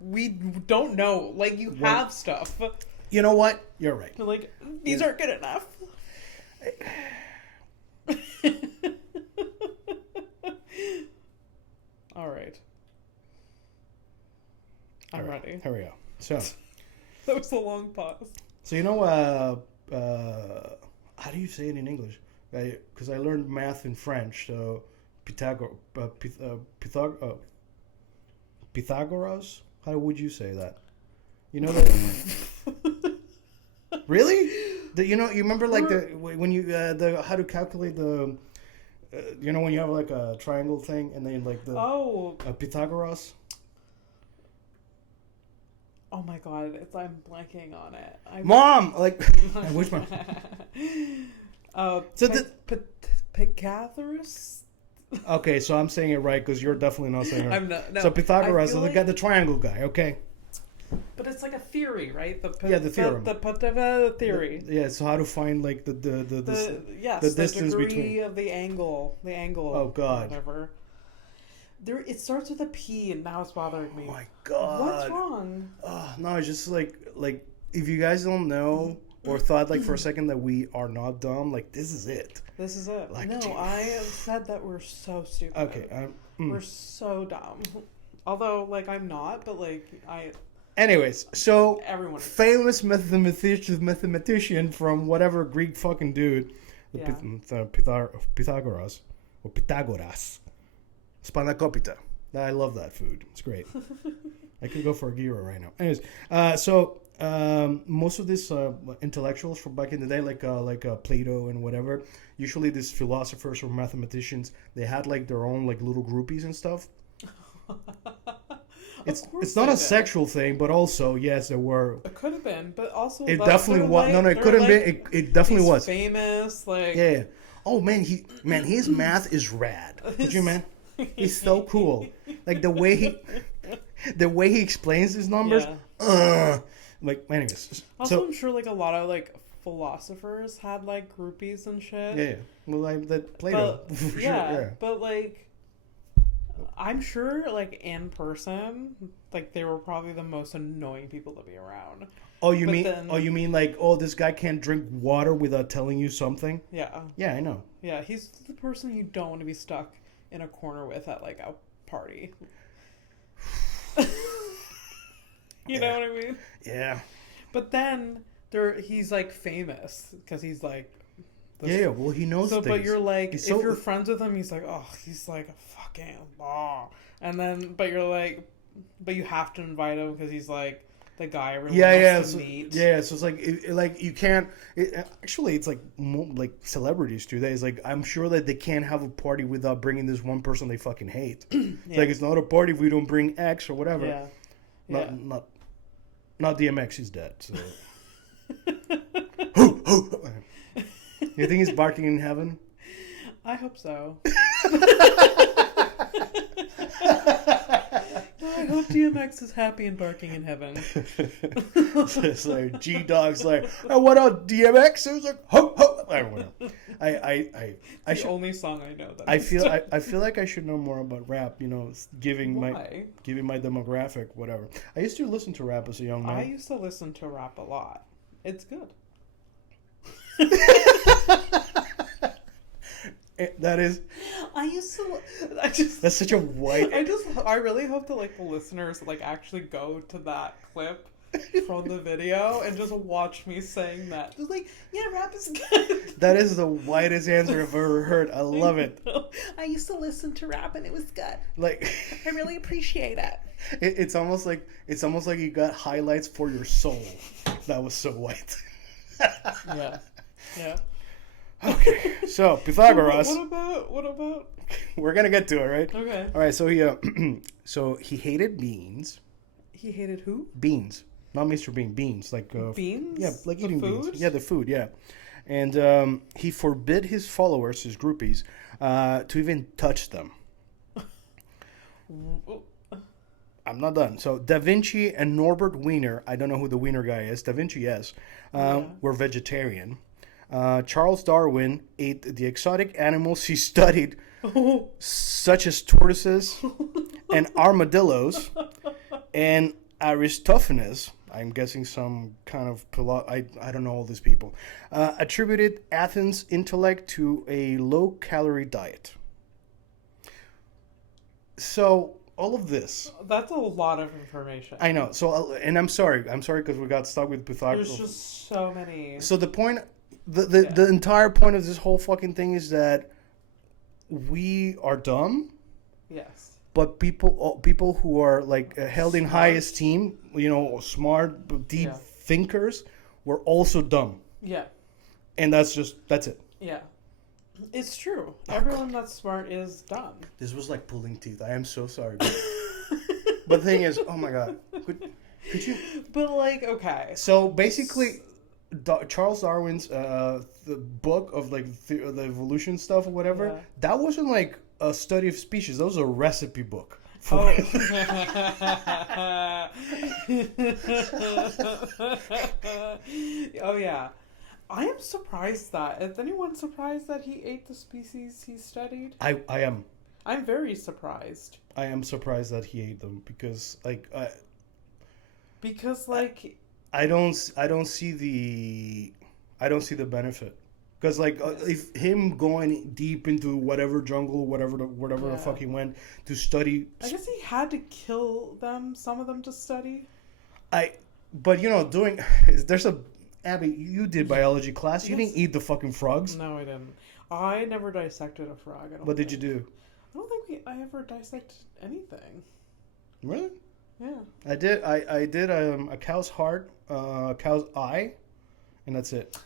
we don't know. Like you have stuff. You know what? You're right. You're like these aren't good enough. All right. I'm ready. Here we go. So. That was a long pause. So you know, how do you say it in English? Because I learned math in French. So Pythagoras. How would you say that? You know that? Really? You remember like when you how to calculate the when you have like a triangle thing and then like the Pythagoras. Oh my god, I'm blanking on it. Mom, like I wish my. Pythagoras. Okay, so I'm saying it right because you're definitely not saying it right. I'm not. No, so Pythagoras is the triangle guy. Okay. But it's like a theory, right? The theorem. The theory. So how to find like the distance degree between of the angle. The angle. Oh god. Whatever. It starts with a P, and now it's bothering me. Oh my god. What's wrong? No, it's just like if you guys don't know or thought like for a second that we are not dumb, like this is it. This is it. Like, no, I have said that we're so stupid. Okay. We're so dumb. Although, like, I'm not, but like Anyways, so everyone famous mathematician from whatever Greek fucking dude, Pythagoras or Pythagoras. Spanakopita. I love that food. It's great. I could go for a gyro right now. Anyways, most of these intellectuals from back in the day, like Plato and whatever, usually these philosophers or mathematicians, they had like their own like little groupies and stuff. It's not a sexual thing, but also yes, there were. It could have been, but also it definitely was. No, it couldn't be. It definitely was famous. Like yeah. Oh man, his math is rad. Could you man? He's so cool. Like the way he explains his numbers. Yeah. Like anyways. Also, I'm sure like a lot of like philosophers had like groupies and shit. Yeah. Well, like that Plato. But, yeah. But like, I'm sure, like, in person, like, they were probably the most annoying people to be around. Oh, you But mean? then- Oh, you mean like? Oh, this guy can't drink water without telling you something. Yeah. Yeah, I know. Yeah, he's the person you don't want to be stuck in a corner with at, like, a party. You know what I mean? Yeah. But then, he's, like, famous, because he's, like... Yeah, well, he knows So, things. but you're like, He's if you're friends with him, he's like, oh, he's like a fucking and then, but you're like, but you have to invite him because he's like the guy everyone wants to meet. Yeah, so it's like, like you can't. Actually, it's like like celebrities do that. It's like I'm sure that they can't have a party without bringing this one person they fucking hate. Yeah. Like it's not a party if we don't bring X or whatever. Yeah. Not DMX. He's dead. So. Hoo, hoo. You think he's barking in heaven? I hope so. I hope DMX is happy and barking in heaven. It's like G-Dog's like, oh, what up, DMX? It was like, ho, ho. I don't know. I the only song I know that I feel like I should know more about rap. You know, giving Why? my demographic, whatever. I used to listen to rap as a young man. I used to listen to rap a lot. It's good. That is. I used to. That's such a white. I really hope that like the listeners like actually go to that clip from the video and just watch me saying that. Just like, yeah, rap is good. That is the whitest answer I've ever heard. I love it. I used to listen to rap and it was good. Like, I really appreciate it. It's almost like you got highlights for your soul. That was so white. Yeah. Yeah. Okay, so Pythagoras. What about? We're gonna get to it, right? Okay. All right. So he hated beans. He hated who? Beans, not Mr. Bean. Beans, like beans. Yeah, like eating food? beans. Yeah, the food. Yeah, and he forbid his followers, his groupies, to even touch them. I'm not done. So Da Vinci and Norbert Wiener, I don't know who the Wiener guy is. Da Vinci, yes, were vegetarian. Charles Darwin ate the exotic animals he studied, such as tortoises and armadillos, and Aristophanes, I'm guessing some kind of I don't know all these people, attributed Athens' intellect to a low-calorie diet. So all of this. That's a lot of information. I know. So, and I'm sorry because we got stuck with Pythagoras. There's just so many. So the point. The entire point of this whole fucking thing is that we are dumb. Yes. But people who are like held in high esteem, you know, smart, deep thinkers, were also dumb. Yeah. And that's it. Yeah. It's true. Everyone that's smart is dumb. This was like pulling teeth. I am so sorry. But the thing is, oh my god, could you? But like, okay. So basically. Charles Darwin's the book of like the evolution stuff or whatever, that wasn't like a study of species. That was a recipe book. Oh. Oh yeah. I am surprised that. Is anyone surprised that he ate the species he studied? I am. I'm very surprised. I am surprised that he ate them because I don't see the benefit because if him going deep into whatever jungle whatever the fuck he went to study. I guess he had to kill some of them to study. But you know there's a Abby, you did biology class. You didn't eat the fucking frogs. No, I didn't. I never dissected a frog. What did you do? I don't think I ever dissected anything. Really? Yeah. I did a cow's heart, a cow's eye, and that's it.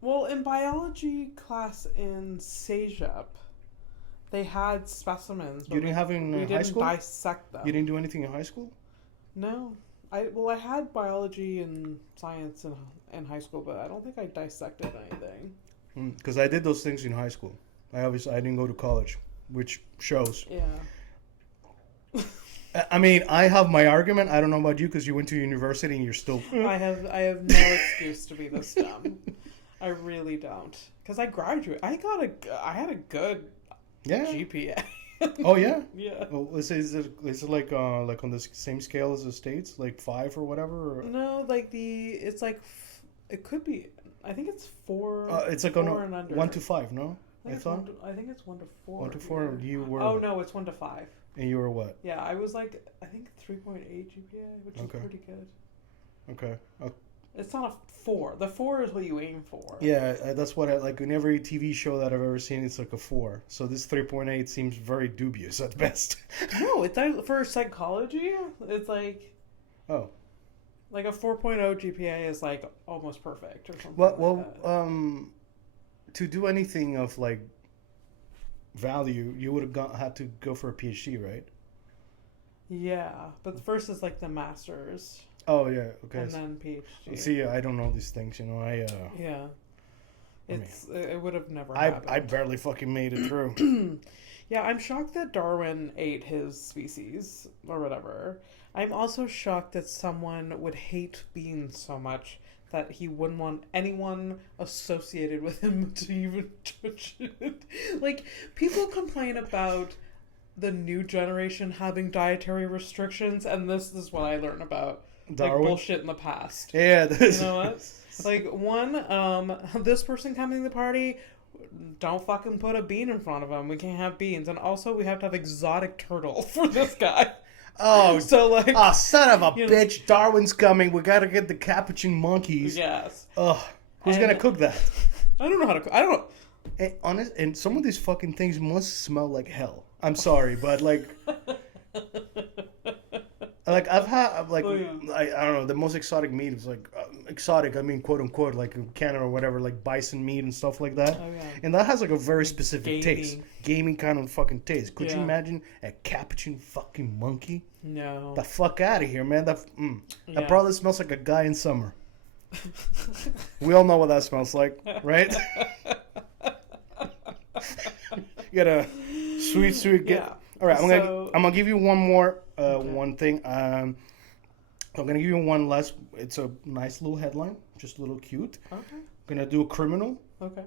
Well, in biology class in CEGEP, they had specimens. You didn't have it in high school? We didn't dissect them. You didn't do anything in high school? No. I had biology and science in high school, but I don't think I dissected anything. Because I did those things in high school. I didn't go to college, which shows. Yeah. I mean, I have my argument. I don't know about you because you went to university and you're still. I have no excuse to be this dumb. I really don't. Because I graduated. I had a good GPA. Oh yeah. Yeah. Oh, is it like on the same scale as the States, like 5 or whatever? Or? No, like it's like it could be. I think it's 4. It's like 4 and under. 1 to 5, no? I think it's 1 to 4. 1 to 4. Here. You were. Oh no, it's 1 to 5. And you were what? Yeah, I was like I think 3.8 GPA, which is pretty good. Okay. It's not a 4. The 4 is what you aim for. Yeah, that's what I like. In every TV show that I've ever seen, it's like a 4. So this 3.8 seems very dubious at best. No, it's for psychology. It's like. Oh. Like a 4.0 GPA is like almost perfect or something. Well, to do anything of like value, you would have had to go for a PhD, right? Yeah, but first is like the master's. Oh yeah, okay. And then PhD. See, I don't know these things, Yeah, it would have never happened. I barely fucking made it through. Yeah, I'm shocked that Darwin ate his species or whatever. I'm also shocked that someone would hate beans so much that he wouldn't want anyone associated with him to even touch it. Like, people complain about the new generation having dietary restrictions, and this is what I learned about. Darwin? Like, bullshit in the past. Yeah. You know what? Like, one, this person coming to the party, don't fucking put a bean in front of him. We can't have beans. And also, we have to have exotic turtle for this guy. Oh, so like, son of a bitch! Know, Darwin's coming. We gotta get the capuchin monkeys. Yes. Ugh, who's gonna cook that? I don't know how to cook. I don't know. And some of these fucking things must smell like hell. I'm sorry, but like, I've had like I don't know, the most exotic meat is like exotic. I mean, quote unquote, like in Canada or whatever, like bison meat and stuff like that. Oh, yeah. And that has like a very specific taste, gamey kind of fucking taste. Could you imagine a capuchin fucking monkey? No. The fuck out of here, man. That probably smells like a guy in summer. We all know what that smells like, right? You got a sweet. All right, I'm gonna give you one more. One thing. I'm gonna give you one last. It's a nice little headline, just a little cute. Okay. I'm gonna do a criminal. Okay.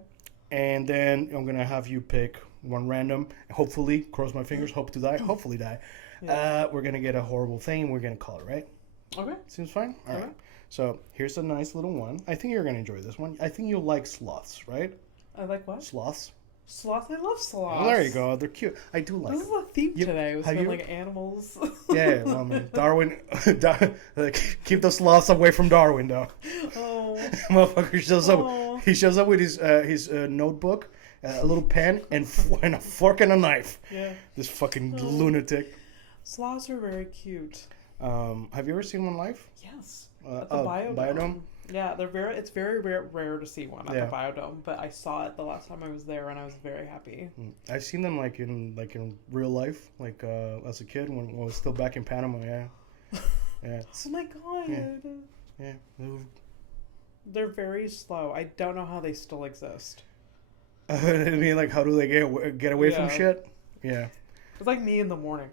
And then I'm gonna have you pick one random. Hopefully, cross my fingers. Hope to die. Hopefully die. Yeah. We're gonna get a horrible thing. And we're gonna call it right. Okay. Seems fine. All right. So here's a nice little one. I think you're gonna enjoy this one. I think you'll like sloths, right? I like what? Sloths. Sloths? I love sloths. Oh, there you go. They're cute. I do like them. This is a theme today. It's been like animals. Yeah, well, I mean, Darwin, like, keep the sloths away from Darwin, though. Oh. Motherfucker shows up. He shows up with his notebook, a little pen, and a fork and a knife. Yeah. This fucking lunatic. Sloths are very cute. Have you ever seen one live? Yes. At the Biodome. Yeah, it's very rare to see one at the Biodome, but I saw it the last time I was there, and I was very happy. I've seen them like in real life, like as a kid when I was still back in Panama. Yeah. Yeah. Oh my god. Yeah. They're very slow. I don't know how they still exist. I mean, like, how do they get away from shit? Yeah. It's like me in the morning.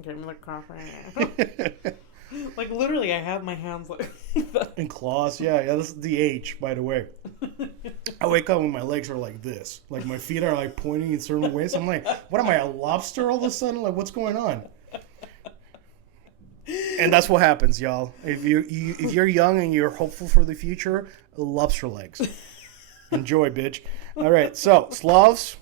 Give me the coffee. Like, literally, I have my hands like that. In claws, yeah, that's the H, by the way. I wake up and my legs are like this. Like, my feet are, like, pointing in certain ways. I'm like, what am I, a lobster all of a sudden? Like, what's going on? And that's what happens, y'all. If you're young and you're hopeful for the future, lobster legs. Enjoy, bitch. All right, so, sloths,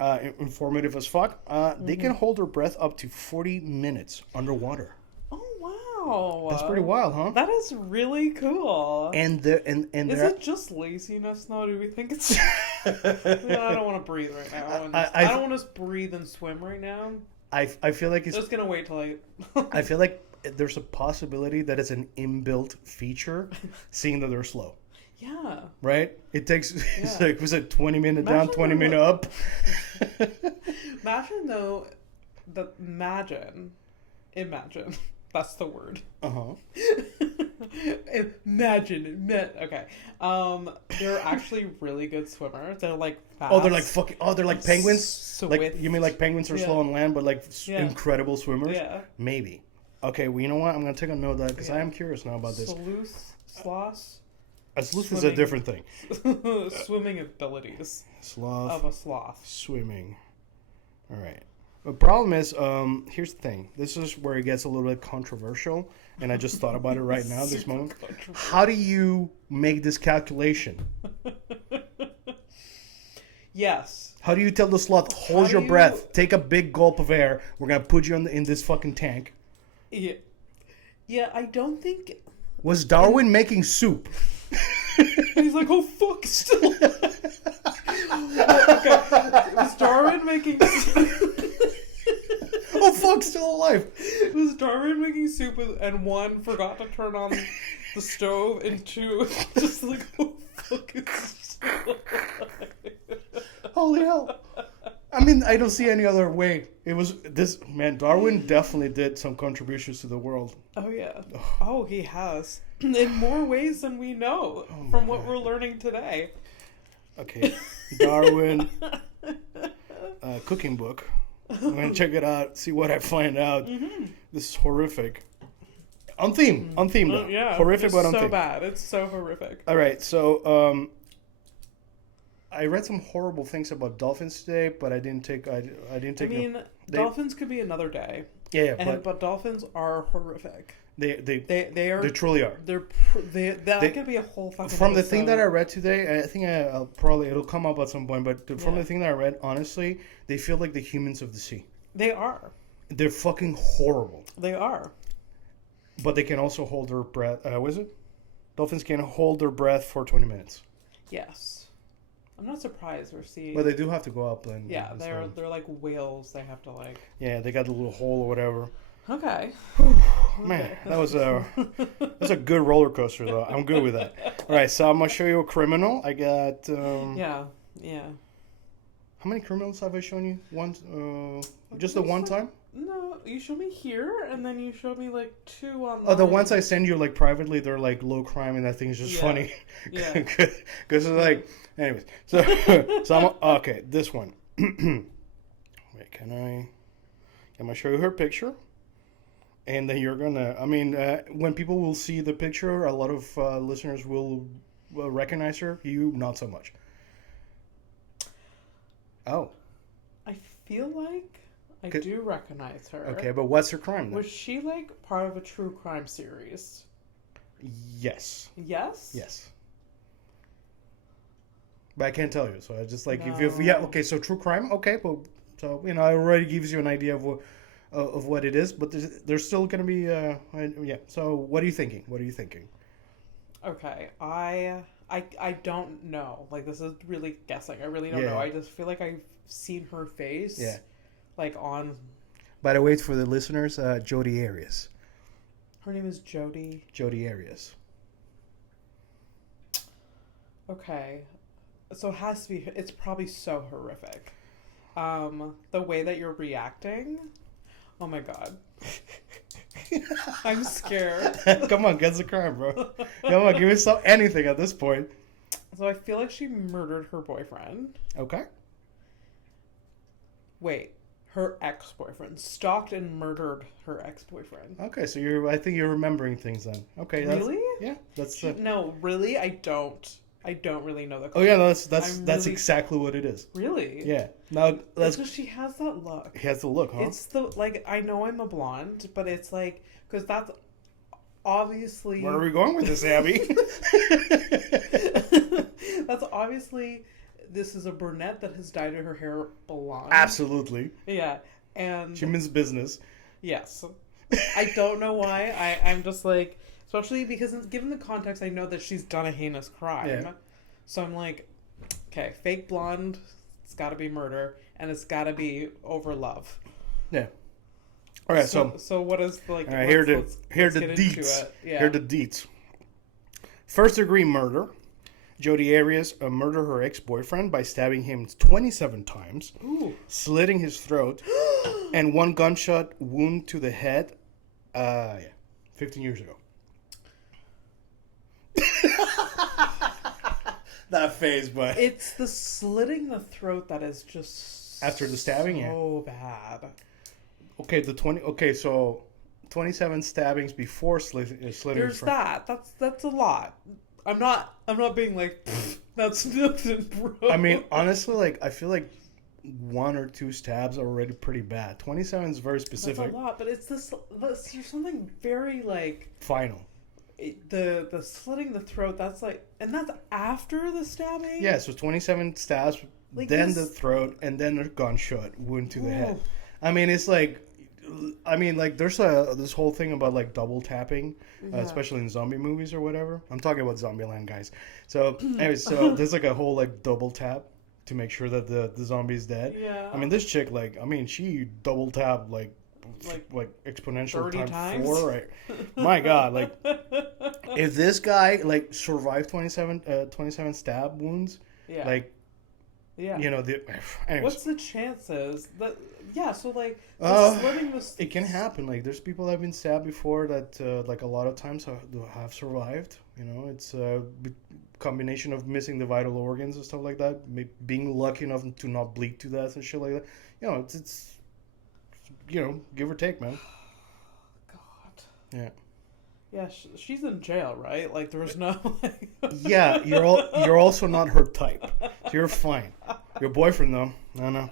informative as fuck. They can hold their breath up to 40 minutes underwater. Oh, that's pretty wild, huh? That is really cool. And is it just laziness? No, do we think it's? I don't want to breathe right now. I don't want to breathe and swim right now. I feel like it's just gonna wait till I. I feel like there's a possibility that it's an inbuilt feature, seeing that they're slow. Yeah. Right. It takes. It's like, was it 20 minutes down, 20 minutes up? Imagine though. Imagine. That's the word. Imagine. Okay. They're actually really good swimmers. They're like fast. Oh, they're like fucking. Oh, they're like penguins. Swift. Like, you mean like penguins are slow on land, but like incredible swimmers? Yeah. Maybe. Okay. Well, you know what? I'm gonna take a note of that because I am curious now about this. Sloths. A sleuth is a different thing. Swimming abilities Sloth. of a sloth. Swimming. All right. The problem is, here's the thing. This is where it gets a little bit controversial, and I just thought about it right now, this moment. How do you make this calculation? Yes. How do you tell the sloth, hold your breath, take a big gulp of air, we're going to put you in this fucking tank? Yeah. Yeah, I don't think... Was Darwin making soup? He's like, oh, fuck, still... Okay. Was Darwin making... Oh, fuck, still alive. Was Darwin making soup and one forgot to turn on the stove and two just like, oh, fuck, it's still alive. Holy hell. I mean, I don't see any other way. It was this man. Darwin definitely did some contributions to the world. Oh yeah. Oh, he has in more ways than we know from what we're learning today. Okay, Darwin cooking book. I'm gonna check it out. See what I find out. Mm-hmm. This is horrific. On theme though. Yeah, horrific, but on theme. So bad. It's so horrific. All right, so I read some horrible things about dolphins today, but I didn't take. I mean, dolphins could be another day. Yeah, but dolphins are horrific. They truly are. That could be a whole fucking. From the thing that I read today, I think it'll come up at some point. But from the thing that I read, honestly, they feel like the humans of the sea. They are. They're fucking horrible. They are. But they can also hold their breath. What is it? Dolphins can hold their breath for 20 minutes. Yes. I'm not surprised we're seeing. But they do have to go up and. Yeah, they're like whales. They have to like. Yeah, they got the little hole or whatever. Okay. Man, that's a good roller coaster though. I'm good with that. All right, so I'm gonna show you a criminal. I got. Yeah. How many criminals have I shown you? Once, just the one time. No, you showed me here, and then you showed me like two online. Oh, the ones I send you like privately, they're like low crime, and that thing is just funny. Yeah. Because it's like, anyways. So okay, this one. Wait, I'm gonna show you her picture, and then you're gonna. I mean, when people will see the picture, a lot of listeners will recognize her. You not so much. Oh. I feel like I do recognize her. Okay, but what's her crime then? Was she like part of a true crime series? Yes. Yes? Yes. But I can't tell you, so I just like No. if okay, so true crime, okay, but so it already gives you an idea of what it is, but there's still gonna be yeah. So what are you thinking? Okay, I don't know. Like, this is really guessing. I really don't know. I just feel like I've seen her face. Yeah. Like on. By the way, for the listeners, Jodi Arias. Her name is Jodi. Jodi Arias. Okay, so it has to be. It's probably so horrific. The way that you're reacting. Oh my god. I'm scared. Come on, guess the crime, bro. Come on, give me anything at this point. So I feel like she murdered her boyfriend. Okay. Wait, her ex-boyfriend stalked and murdered her ex-boyfriend. Okay, so I think you're remembering things then. Okay. Really? Yeah, that's. No, really, I don't. I don't really know the. Oh yeah, no, that's exactly what it is. Really? Yeah. Now that's because she has that look. He has the look, huh? It's the like I know I'm a blonde, but it's like because that's obviously. Where are we going with this, Abby? That's obviously. This is a brunette that has dyed her hair blonde. Absolutely. Yeah, and she means business. Yes. I don't know why. I'm just like. Especially because given the context, I know that she's done a heinous crime. Yeah. So I'm like, okay, fake blonde, it's got to be murder, and it's got to be over love. Yeah. All right, so what is like? All right, here the deets. Yeah. Here are the deets. First degree murder. Jodi Arias murdered her ex-boyfriend by stabbing him 27 times, slitting his throat, and one gunshot wound to the head. 15 years ago. That phase, but it's the slitting the throat that is just after the stabbing, so bad. Okay, so 27 stabbings before slitting. There's that. That's a lot. I'm not being like, that's nothing, bro. I mean, honestly, like, I feel like 1 or 2 stabs are already pretty bad. 27 is very specific. That's a lot, but it's this. There's something very like Final. the slitting the throat. That's like, and that's after the stabbing. Yeah, so 27 stabs, Like then this- the throat, and then a gunshot wound to the head. Oof. I mean, it's like, there's this whole thing about like double tapping, especially in zombie movies or whatever. I'm talking about Zombieland, guys. So, anyways, so there's like a whole like double tap to make sure that the zombie's dead. Yeah. I mean, this chick, like, she double tapped like exponential 30 times times? 4, right? My God, like, if this guy like survived 27 stab wounds, Yeah. like, yeah. you know, anyways. What's the chances that? Yeah. So like, Uh, slitting the. It can happen. Like, there's people that have been stabbed before that, like, a lot of times have survived. You know, it's a combination of missing the vital organs and stuff like that, being lucky enough to not bleed to death and shit like that. You know, it's you know, give or take, man. God. Yeah. Yeah, she's in jail, right? Like, there was no. Like... Yeah, you're also not her type. So you're fine. Your boyfriend, though, no.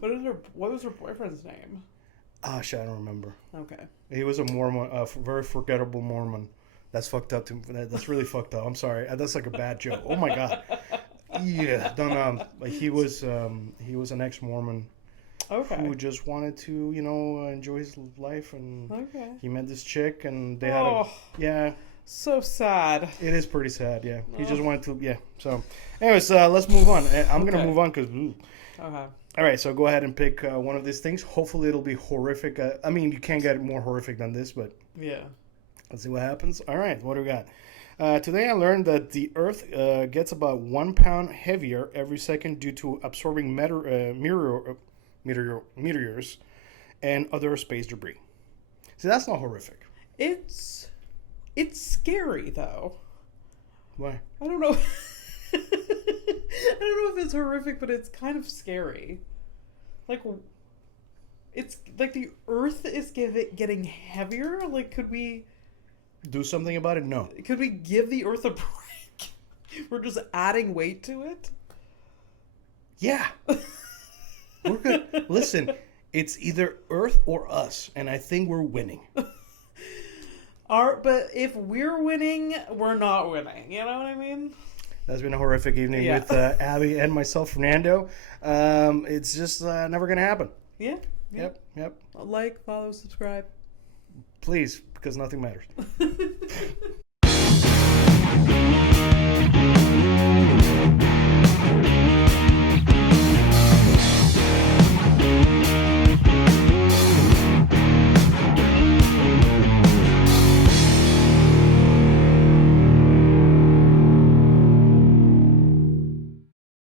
What was her boyfriend's name? Ah, shit, I don't remember. Okay. He was a Mormon, a very forgettable Mormon. That's fucked up. That's really fucked up. I'm sorry. That's like a bad joke. Oh my God. Yeah, don't like he was an ex-Mormon. Okay. Who just wanted to, you know, enjoy his life, and Okay. he met this chick, and they had yeah. So sad. It is pretty sad, yeah. He just wanted to, yeah. So, anyways, let's move on. I'm gonna move on because. Okay. All right, so go ahead and pick one of these things. Hopefully, it'll be horrific. I mean, you can't get more horrific than this, but Yeah. let's see what happens. All right, what do we got? Today I learned that the Earth gets about 1 pound heavier every second due to absorbing meteors and other space debris. See, that's not horrific. It's scary though. Why? I don't know. I don't know if it's horrific, but it's kind of scary. Like, it's like the Earth is getting heavier. Like, could we Do something about it? No. give the Earth a break? We're just adding weight to it. Yeah. We're good. Listen, it's either Earth or us, and I think we're winning. But if we're winning, we're not winning. You know what I mean? That's been a horrific evening with Abby and myself, Fernando. It's just never going to happen. Yeah. Yep. Like, follow, subscribe. Please, because nothing matters.